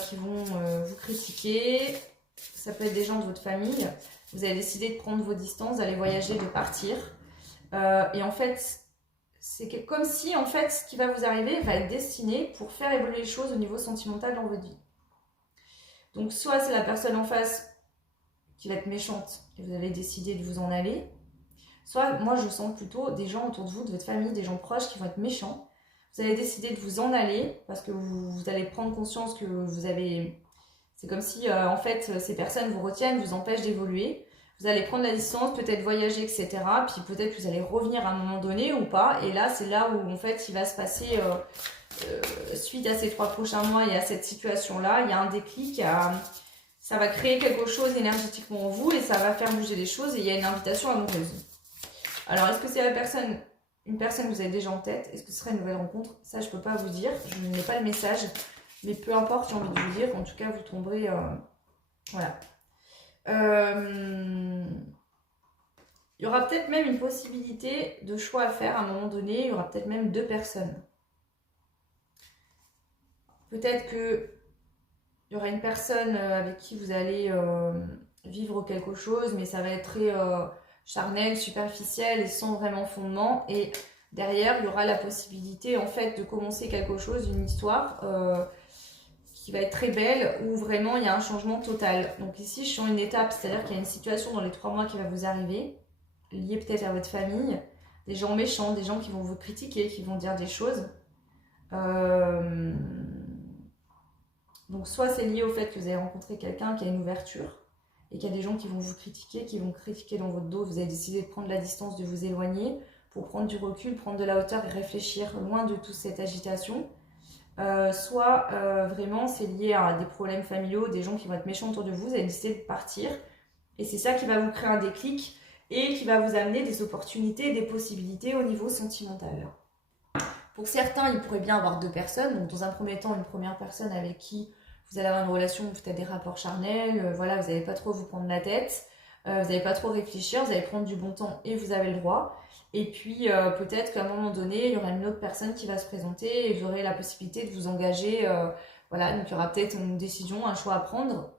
qui vont vous critiquer, ça peut être des gens de votre famille, vous allez décider de prendre vos distances, d'aller voyager, de partir, et en fait, c'est comme si en fait ce qui va vous arriver va être destiné pour faire évoluer les choses au niveau sentimental dans votre vie. Donc soit c'est la personne en face qui va être méchante et vous allez décider de vous en aller, soit moi je sens plutôt des gens autour de vous, de votre famille, des gens proches qui vont être méchants. Vous allez décider de vous en aller parce que vous allez prendre conscience que vous avez... C'est comme si en fait ces personnes vous retiennent, vous empêchent d'évoluer. Vous allez prendre la distance, peut-être voyager, etc. Puis peut-être vous allez revenir à un moment donné ou pas. Et là c'est là où en fait il va se passer... suite à ces 3 prochains mois et à cette situation-là, il y a un déclic, ça va créer quelque chose énergétiquement en vous et ça va faire bouger les choses et il y a une invitation amoureuse. Alors, est-ce que c'est une personne que vous avez déjà en tête? Est-ce que ce serait une nouvelle rencontre? Ça, je ne peux pas vous dire, je n'ai pas le message, mais peu importe, j'ai envie de vous dire, en tout cas, vous tomberez... voilà. Il y aura peut-être même une possibilité de choix à faire à un moment donné, il y aura peut-être même 2 personnes. Peut-être qu'il y aura une personne avec qui vous allez vivre quelque chose, mais ça va être très charnel, superficiel et sans vraiment fondement. Et derrière, il y aura la possibilité en fait de commencer quelque chose, une histoire qui va être très belle, où vraiment il y a un changement total. Donc ici, je suis en une étape, c'est-à-dire qu'il y a une situation dans les 3 mois qui va vous arriver, liée peut-être à votre famille, des gens méchants, des gens qui vont vous critiquer, qui vont dire des choses. Donc soit c'est lié au fait que vous avez rencontré quelqu'un qui a une ouverture, et qu'il y a des gens qui vont vous critiquer, qui vont critiquer dans votre dos, vous avez décidé de prendre la distance, de vous éloigner, pour prendre du recul, prendre de la hauteur et réfléchir loin de toute cette agitation. Soit vraiment c'est lié à des problèmes familiaux, des gens qui vont être méchants autour de vous, vous avez décidé de partir, et c'est ça qui va vous créer un déclic, et qui va vous amener des opportunités, des possibilités au niveau sentimental. Pour certains, il pourrait bien avoir 2 personnes, donc dans un premier temps, une première personne avec qui vous allez avoir une relation, peut-être des rapports charnels, voilà, vous n'allez pas trop vous prendre la tête, vous n'allez pas trop réfléchir, vous allez prendre du bon temps et vous avez le droit. Et puis peut-être qu'à un moment donné, il y aura une autre personne qui va se présenter et vous aurez la possibilité de vous engager, voilà, donc il y aura peut-être une décision, un choix à prendre,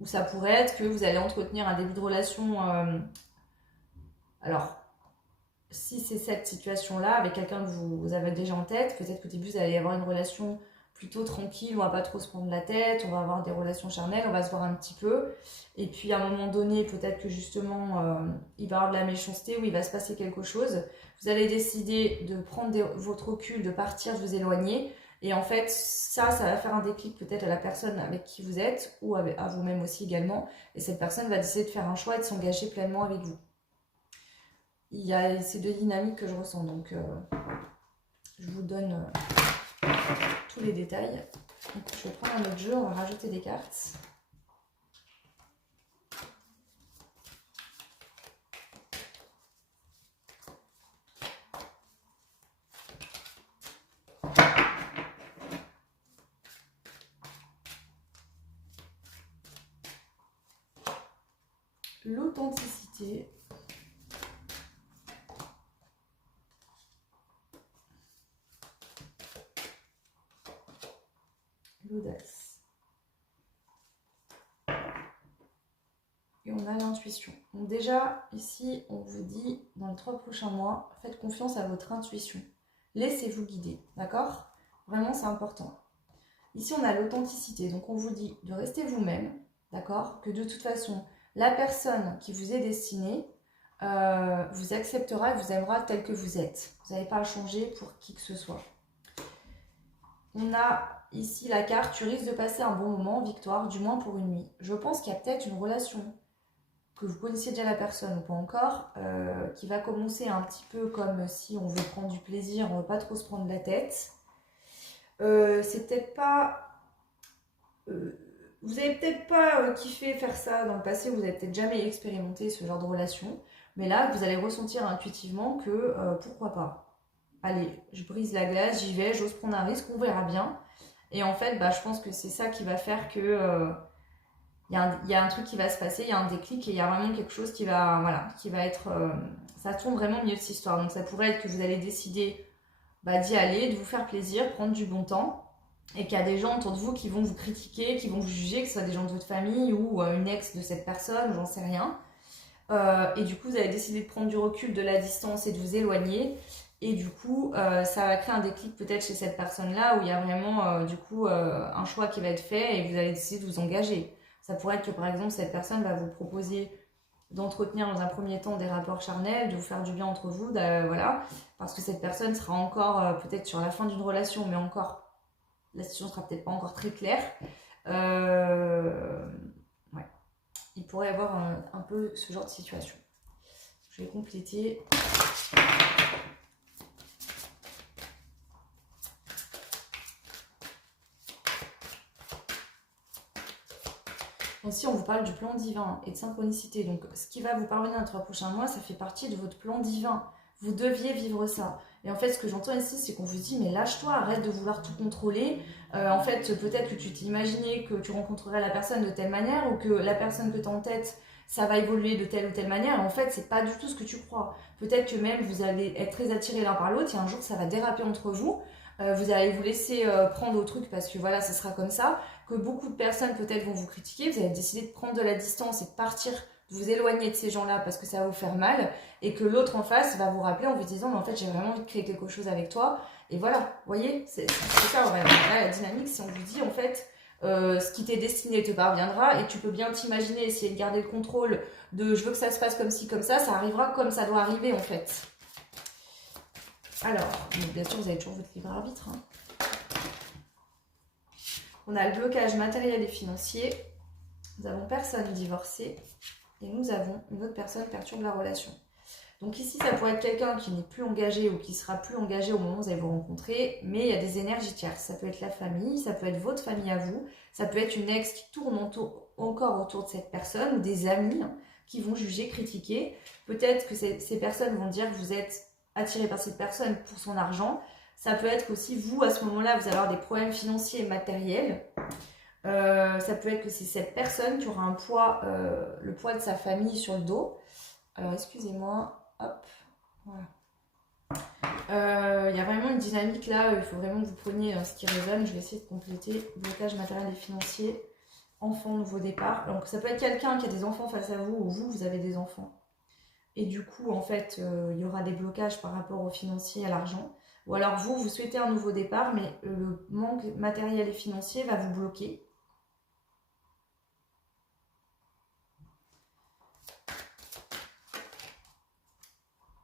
ou ça pourrait être que vous allez entretenir un début de relation, alors si c'est cette situation-là, avec quelqu'un que vous avez déjà en tête, peut-être qu'au début vous allez avoir une relation plutôt tranquille, on va pas trop se prendre la tête, on va avoir des relations charnelles, on va se voir un petit peu, et puis à un moment donné, peut-être que justement il va y avoir de la méchanceté, ou il va se passer quelque chose, vous allez décider de prendre votre recul, de partir, de vous éloigner, et en fait ça va faire un déclic peut-être à la personne avec qui vous êtes, ou à vous-même aussi également, et cette personne va décider de faire un choix et de s'engager pleinement avec vous. Il y a ces 2 dynamiques que je ressens, donc je vous donne tous les détails. Donc, je vais prendre un autre jeu, on va rajouter des cartes. L'authenticité. L'audace. Et on a l'intuition. Donc déjà, ici, on vous dit, dans les 3 prochains mois, faites confiance à votre intuition. Laissez-vous guider, d'accord? Vraiment, c'est important. Ici, on a l'authenticité. Donc, on vous dit de rester vous-même, d'accord? Que de toute façon, la personne qui vous est destinée vous acceptera et vous aimera tel que vous êtes. Vous n'avez pas à changer pour qui que ce soit. On a ici la carte, tu risques de passer un bon moment, victoire, du moins pour une nuit. Je pense qu'il y a peut-être une relation, que vous connaissiez déjà la personne ou pas encore, qui va commencer un petit peu comme si on veut prendre du plaisir, on ne veut pas trop se prendre la tête. C'est peut-être pas... vous avez peut-être pas kiffé faire ça dans le passé, vous avez peut-être jamais expérimenté ce genre de relation, mais là, vous allez ressentir intuitivement que pourquoi pas. Allez, je brise la glace, j'y vais, j'ose prendre un risque, on verra bien. Et en fait, je pense que c'est ça qui va faire que y a un truc qui va se passer, il y a un déclic et il y a vraiment quelque chose qui va, voilà, qui va être... ça tourne vraiment mieux de cette histoire. Donc ça pourrait être que vous allez décider d'y aller, de vous faire plaisir, prendre du bon temps, et qu'il y a des gens autour de vous qui vont vous critiquer, qui vont vous juger, que ce soit des gens de votre famille ou une ex de cette personne, j'en sais rien. Et du coup, vous allez décider de prendre du recul, de la distance et de vous éloigner. Et du coup, ça va créer un déclic peut-être chez cette personne-là où il y a vraiment un choix qui va être fait et vous allez décider de vous engager. Ça pourrait être que par exemple, cette personne va vous proposer d'entretenir dans un premier temps des rapports charnels, de vous faire du bien entre vous, voilà, parce que cette personne sera encore peut-être sur la fin d'une relation, mais encore, la situation sera peut-être pas encore très claire. Ouais. Il pourrait y avoir un peu ce genre de situation. Je vais compléter. Ici, on vous parle du plan divin et de synchronicité. Donc, ce qui va vous parvenir dans les 3 prochains mois, ça fait partie de votre plan divin. Vous deviez vivre ça. Et en fait, ce que j'entends ici, c'est qu'on vous dit, mais lâche-toi, arrête de vouloir tout contrôler. En fait, peut-être que tu t'imaginais que tu rencontrerais la personne de telle manière ou que la personne que tu as en tête, ça va évoluer de telle ou telle manière. En fait, c'est pas du tout ce que tu crois. Peut-être que même vous allez être très attirés l'un par l'autre et un jour, ça va déraper entre vous. Vous allez vous laisser prendre au truc parce que voilà, ça sera comme ça. Que beaucoup de personnes peut-être vont vous critiquer. Vous allez décider de prendre de la distance et de partir de vous éloigner de ces gens-là parce que ça va vous faire mal, et que l'autre en face va vous rappeler en vous disant mais en fait j'ai vraiment envie de créer quelque chose avec toi, et voilà, vous voyez, c'est ça vraiment. Là la dynamique, si on vous dit en fait ce qui t'est destiné te parviendra, et tu peux bien t'imaginer essayer de garder le contrôle de je veux que ça se passe comme ci comme ça arrivera comme ça doit arriver en fait. Alors, bien sûr vous avez toujours votre libre arbitre, hein. On a le blocage matériel et financier, nous avons personne divorcée, et nous avons une autre personne perturbe la relation. Donc ici, ça pourrait être quelqu'un qui n'est plus engagé ou qui sera plus engagé au moment où vous allez vous rencontrer, mais il y a des énergies tierces. Ça peut être la famille, ça peut être votre famille à vous, ça peut être une ex qui tourne encore autour de cette personne, ou des amis qui vont juger, critiquer. Peut-être que ces personnes vont dire que vous êtes attiré par cette personne pour son argent. Ça peut être aussi vous, à ce moment-là, vous allez avoir des problèmes financiers et matériels. Ça peut être que c'est cette personne qui aura un poids, le poids de sa famille sur le dos. Alors, excusez-moi, hop, voilà. Il y a vraiment une dynamique là, il faut vraiment que vous preniez ce qui résonne. Je vais essayer de compléter. Blocage matériel et financier, enfant, nouveau départ. Donc, ça peut être quelqu'un qui a des enfants face à vous, ou vous avez des enfants. Et du coup, en fait, il y aura des blocages par rapport au financier, à l'argent. Ou alors vous souhaitez un nouveau départ, mais le manque matériel et financier va vous bloquer.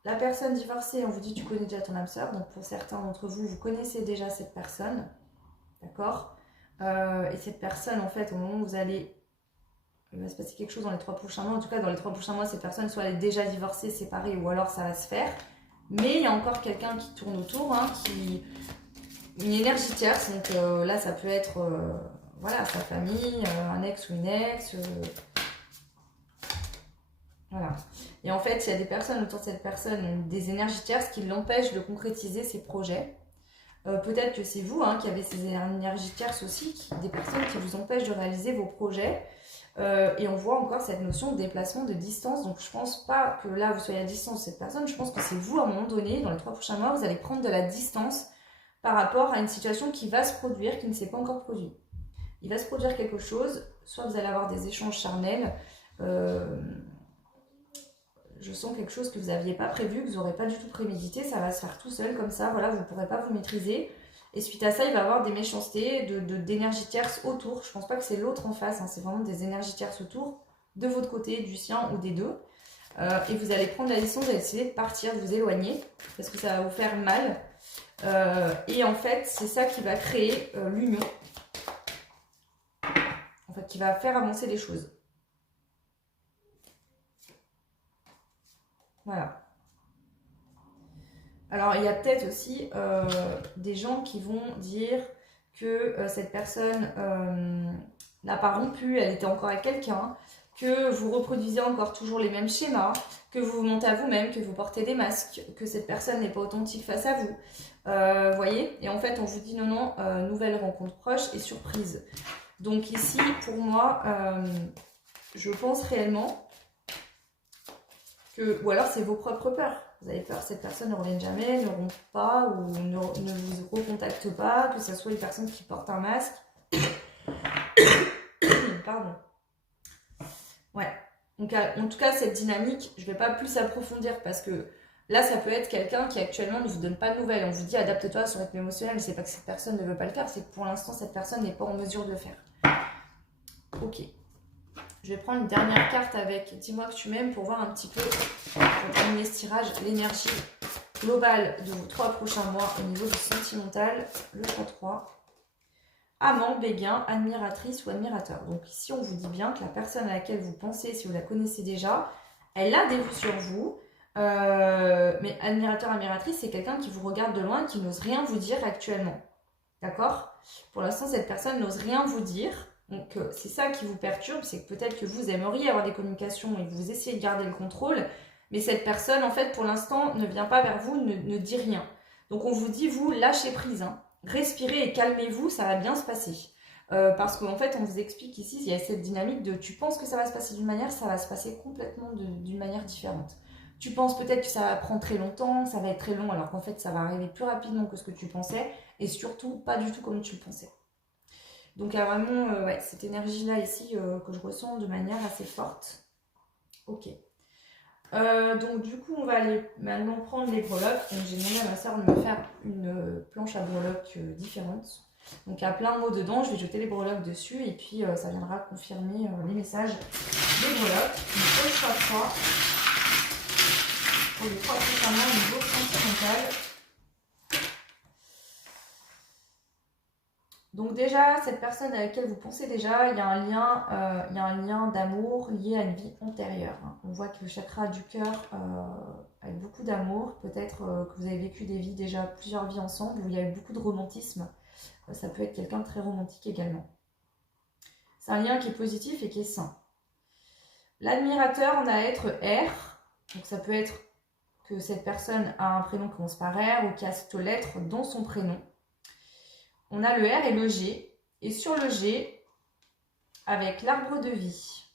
La personne divorcée, on vous dit tu connais déjà ton âme sœur, donc pour certains d'entre vous, vous connaissez déjà cette personne, d'accord, et cette personne, en fait, au moment où il va se passer quelque chose dans les 3 prochains mois, en tout cas dans les 3 prochains mois, cette personne, soit elle est déjà divorcée, séparée, ou alors ça va se faire. Mais il y a encore quelqu'un qui tourne autour, hein, une énergie tierce. Donc là, ça peut être voilà, sa famille, un ex ou une ex. Voilà. Et en fait, il y a des personnes autour de cette personne, des énergies tierces qui l'empêchent de concrétiser ses projets. Peut-être que c'est vous qui avez ces énergies tierces aussi, des personnes qui vous empêchent de réaliser vos projets. Et on voit encore cette notion de déplacement, de distance. Donc je pense pas que là vous soyez à distance de cette personne. Je pense que c'est vous, à un moment donné, dans les 3 prochains mois, vous allez prendre de la distance par rapport à une situation qui va se produire, qui ne s'est pas encore produite. Il va se produire quelque chose, soit vous allez avoir des échanges charnels. Je sens quelque chose que vous n'aviez pas prévu, que vous n'aurez pas du tout prémédité. Ça va se faire tout seul comme ça. Voilà, vous ne pourrez pas vous maîtriser. Et suite à ça, il va y avoir des méchancetés, d'énergie tierce autour. Je pense pas que c'est l'autre en face, c'est vraiment des énergies tierces autour, de votre côté, du sien ou des deux. Et vous allez prendre la décision, vous allez essayer de partir, de vous éloigner, parce que ça va vous faire mal. Et en fait, c'est ça qui va créer l'union. En fait, qui va faire avancer les choses. Voilà. Alors, il y a peut-être aussi des gens qui vont dire que cette personne n'a pas rompu, elle était encore avec quelqu'un, que vous reproduisez encore toujours les mêmes schémas, que vous vous mentez à vous-même, que vous portez des masques, que cette personne n'est pas authentique face à vous. Voyez ? Et en fait, on vous dit non, nouvelle rencontre proche et surprise. Donc ici, pour moi, je pense réellement que... Ou alors, c'est vos propres peurs. Vous avez peur que cette personne ne revienne jamais, ne rompe pas ou ne vous recontacte pas, que ce soit une personne qui porte un masque. Pardon. Ouais. Donc, en tout cas, cette dynamique, je ne vais pas plus approfondir parce que là, ça peut être quelqu'un qui actuellement ne vous donne pas de nouvelles. On vous dit adapte-toi à son rythme émotionnel, mais c'est pas que cette personne ne veut pas le faire, c'est que pour l'instant, cette personne n'est pas en mesure de le faire. Ok. Je vais prendre une dernière carte avec dis-moi que tu m'aimes pour voir un petit peu, pour terminer ce tirage, l'énergie globale de vos 3 prochains mois au niveau du sentimental. Le 3-3. Amant, béguin, admiratrice ou admirateur. Donc ici, on vous dit bien que la personne à laquelle vous pensez, si vous la connaissez déjà, elle a des vues sur vous. Mais admirateur, admiratrice, c'est quelqu'un qui vous regarde de loin, qui n'ose rien vous dire actuellement. D'accord ? Pour l'instant, cette personne n'ose rien vous dire. Donc c'est ça qui vous perturbe, c'est que peut-être que vous aimeriez avoir des communications et que vous essayez de garder le contrôle, mais cette personne, en fait, pour l'instant, ne vient pas vers vous, ne dit rien. Donc on vous dit, vous, lâchez prise, respirez et calmez-vous, ça va bien se passer. Parce qu'en fait, on vous explique ici, il y a cette dynamique de tu penses que ça va se passer d'une manière, ça va se passer complètement d'une manière différente. Tu penses peut-être que ça va prendre très longtemps, ça va être très long, alors qu'en fait, ça va arriver plus rapidement que ce que tu pensais, et surtout pas du tout comme tu le pensais. Donc il y a vraiment cette énergie-là ici que je ressens de manière assez forte. Ok. Donc du coup, on va aller maintenant prendre les breloques. Donc j'ai demandé à ma soeur de me faire une planche à breloques différente. Donc il y a plein de mots dedans, je vais jeter les breloques dessus et puis ça viendra confirmer les messages des breloques. Donc pour le choix 3, pour les 3 concernant au niveau sentimental. Donc déjà, cette personne avec laquelle vous pensez déjà, il y a un lien d'amour lié à une vie antérieure. On voit que le chakra du cœur avec beaucoup d'amour, peut-être que vous avez vécu des vies déjà, plusieurs vies ensemble, où il y a eu beaucoup de romantisme. Ça peut être quelqu'un de très romantique également. C'est un lien qui est positif et qui est sain. L'admirateur en a la lettre R, donc ça peut être que cette personne a un prénom qui commence par R ou qui a cette lettre dans son prénom. On a le R et le G, et sur le G, avec l'arbre de vie.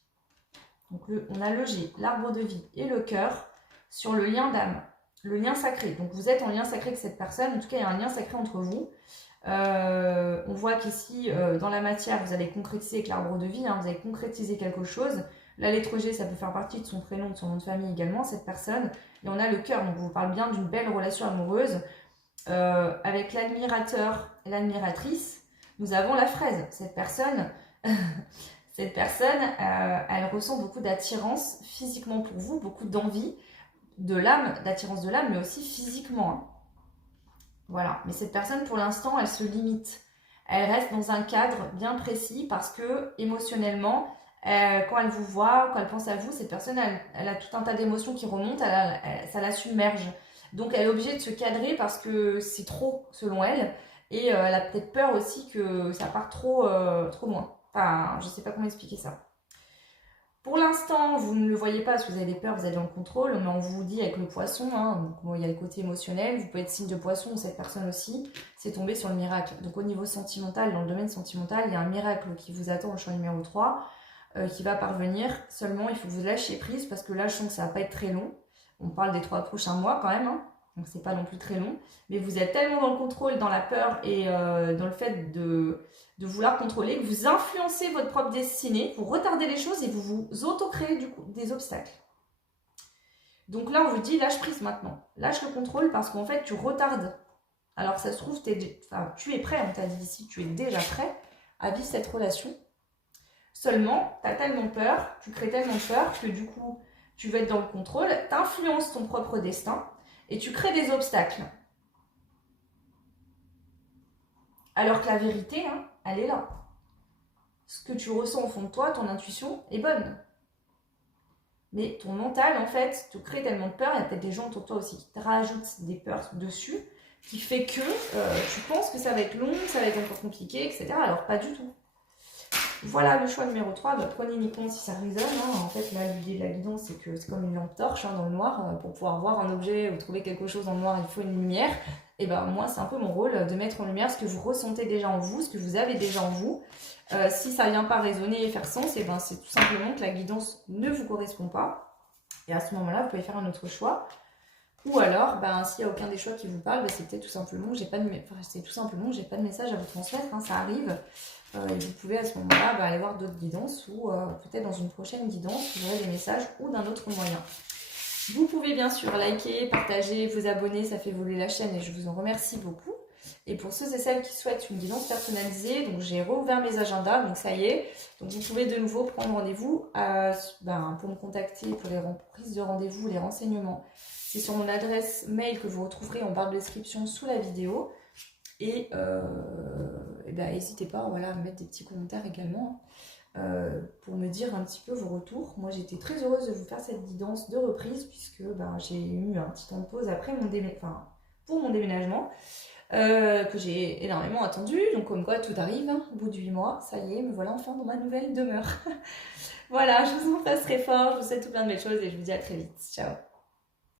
Donc on a le G, l'arbre de vie et le cœur sur le lien d'âme, le lien sacré. Donc vous êtes en lien sacré avec cette personne, en tout cas il y a un lien sacré entre vous. On voit qu'ici, dans la matière, vous allez concrétiser avec l'arbre de vie, vous allez concrétiser quelque chose. La lettre G, ça peut faire partie de son prénom, de son nom de famille également, cette personne. Et on a le cœur, donc on vous parle bien d'une belle relation amoureuse. Avec l'admirateur et l'admiratrice, nous avons la fraise. Cette personne, elle ressent beaucoup d'attirance physiquement pour vous, beaucoup d'envie de l'âme, d'attirance de l'âme, mais aussi physiquement. Voilà, mais cette personne, pour l'instant, elle se limite. Elle reste dans un cadre bien précis parce que, émotionnellement, quand elle vous voit, quand elle pense à vous, cette personne, elle a tout un tas d'émotions qui remontent, ça la submerge. Donc, elle est obligée de se cadrer parce que c'est trop, selon elle. Et elle a peut-être peur aussi que ça parte trop loin. Enfin, je ne sais pas comment expliquer ça. Pour l'instant, vous ne le voyez pas parce que vous avez des peurs, vous êtes dans le contrôle, mais on vous dit avec le poisson, donc, bon, il y a le côté émotionnel, vous pouvez être signe de poisson, cette personne aussi, c'est tombé sur le miracle. Donc au niveau sentimental, dans le domaine sentimental, il y a un miracle qui vous attend au choix numéro 3, qui va parvenir, seulement il faut que vous lâchiez prise parce que là je sens que ça va pas être très long. On parle des 3 prochains mois quand même, donc c'est pas non plus très long, mais vous êtes tellement dans le contrôle, dans la peur et dans le fait de vouloir contrôler, que vous influencez votre propre destinée, vous retardez les choses et vous vous auto-créez du coup des obstacles. Donc là, on vous dit lâche prise maintenant. Lâche le contrôle parce qu'en fait, tu retardes. Alors ça se trouve, tu es prêt, on t'a dit ici, tu es déjà prêt à vivre cette relation. Seulement, tu as tellement peur, tu crées tellement peur que du coup, tu veux être dans le contrôle, tu influences ton propre destin et tu crées des obstacles. Alors que la vérité, elle est là. Ce que tu ressens au fond de toi, ton intuition est bonne. Mais ton mental, en fait, te crée tellement de peur, il y a peut-être des gens autour de toi aussi qui te rajoutent des peurs dessus, qui fait que tu penses que ça va être long, que ça va être encore compliqué, etc. Alors pas du tout. Voilà le choix numéro 3, prenez uniquement si ça résonne. En fait, là, l'idée de la guidance, c'est que c'est comme une lampe torche dans le noir. Pour pouvoir voir un objet ou trouver quelque chose dans le noir, il faut une lumière. Et ben moi, c'est un peu mon rôle de mettre en lumière ce que vous ressentez déjà en vous, ce que vous avez déjà en vous. Si ça ne vient pas résonner et faire sens, et ben c'est tout simplement que la guidance ne vous correspond pas. Et à ce moment-là, vous pouvez faire un autre choix. Ou alors, s'il n'y a aucun des choix qui vous parle, c'est peut-être tout simplement que j'ai pas de message à vous transmettre. Ça arrive. Et vous pouvez à ce moment-là aller voir d'autres guidances ou peut-être dans une prochaine guidance, vous aurez des messages ou d'un autre moyen. Vous pouvez bien sûr liker, partager, vous abonner, ça fait évoluer la chaîne et je vous en remercie beaucoup. Et pour ceux et celles qui souhaitent une guidance personnalisée, donc j'ai rouvert mes agendas, donc ça y est. Donc vous pouvez de nouveau prendre rendez-vous pour me contacter pour les prises de rendez-vous, les renseignements. C'est sur mon adresse mail que vous retrouverez en barre de description sous la vidéo. Et n'hésitez pas à me mettre des petits commentaires également pour me dire un petit peu vos retours. Moi j'étais très heureuse de vous faire cette guidance de reprise puisque j'ai eu un petit temps de pause après pour mon déménagement que j'ai énormément attendu. Donc comme quoi tout arrive, au bout de 8 mois, ça y est, me voilà enfin dans ma nouvelle demeure. Voilà, je vous embrasse très fort, je vous souhaite tout plein de belles choses et je vous dis à très vite. Ciao.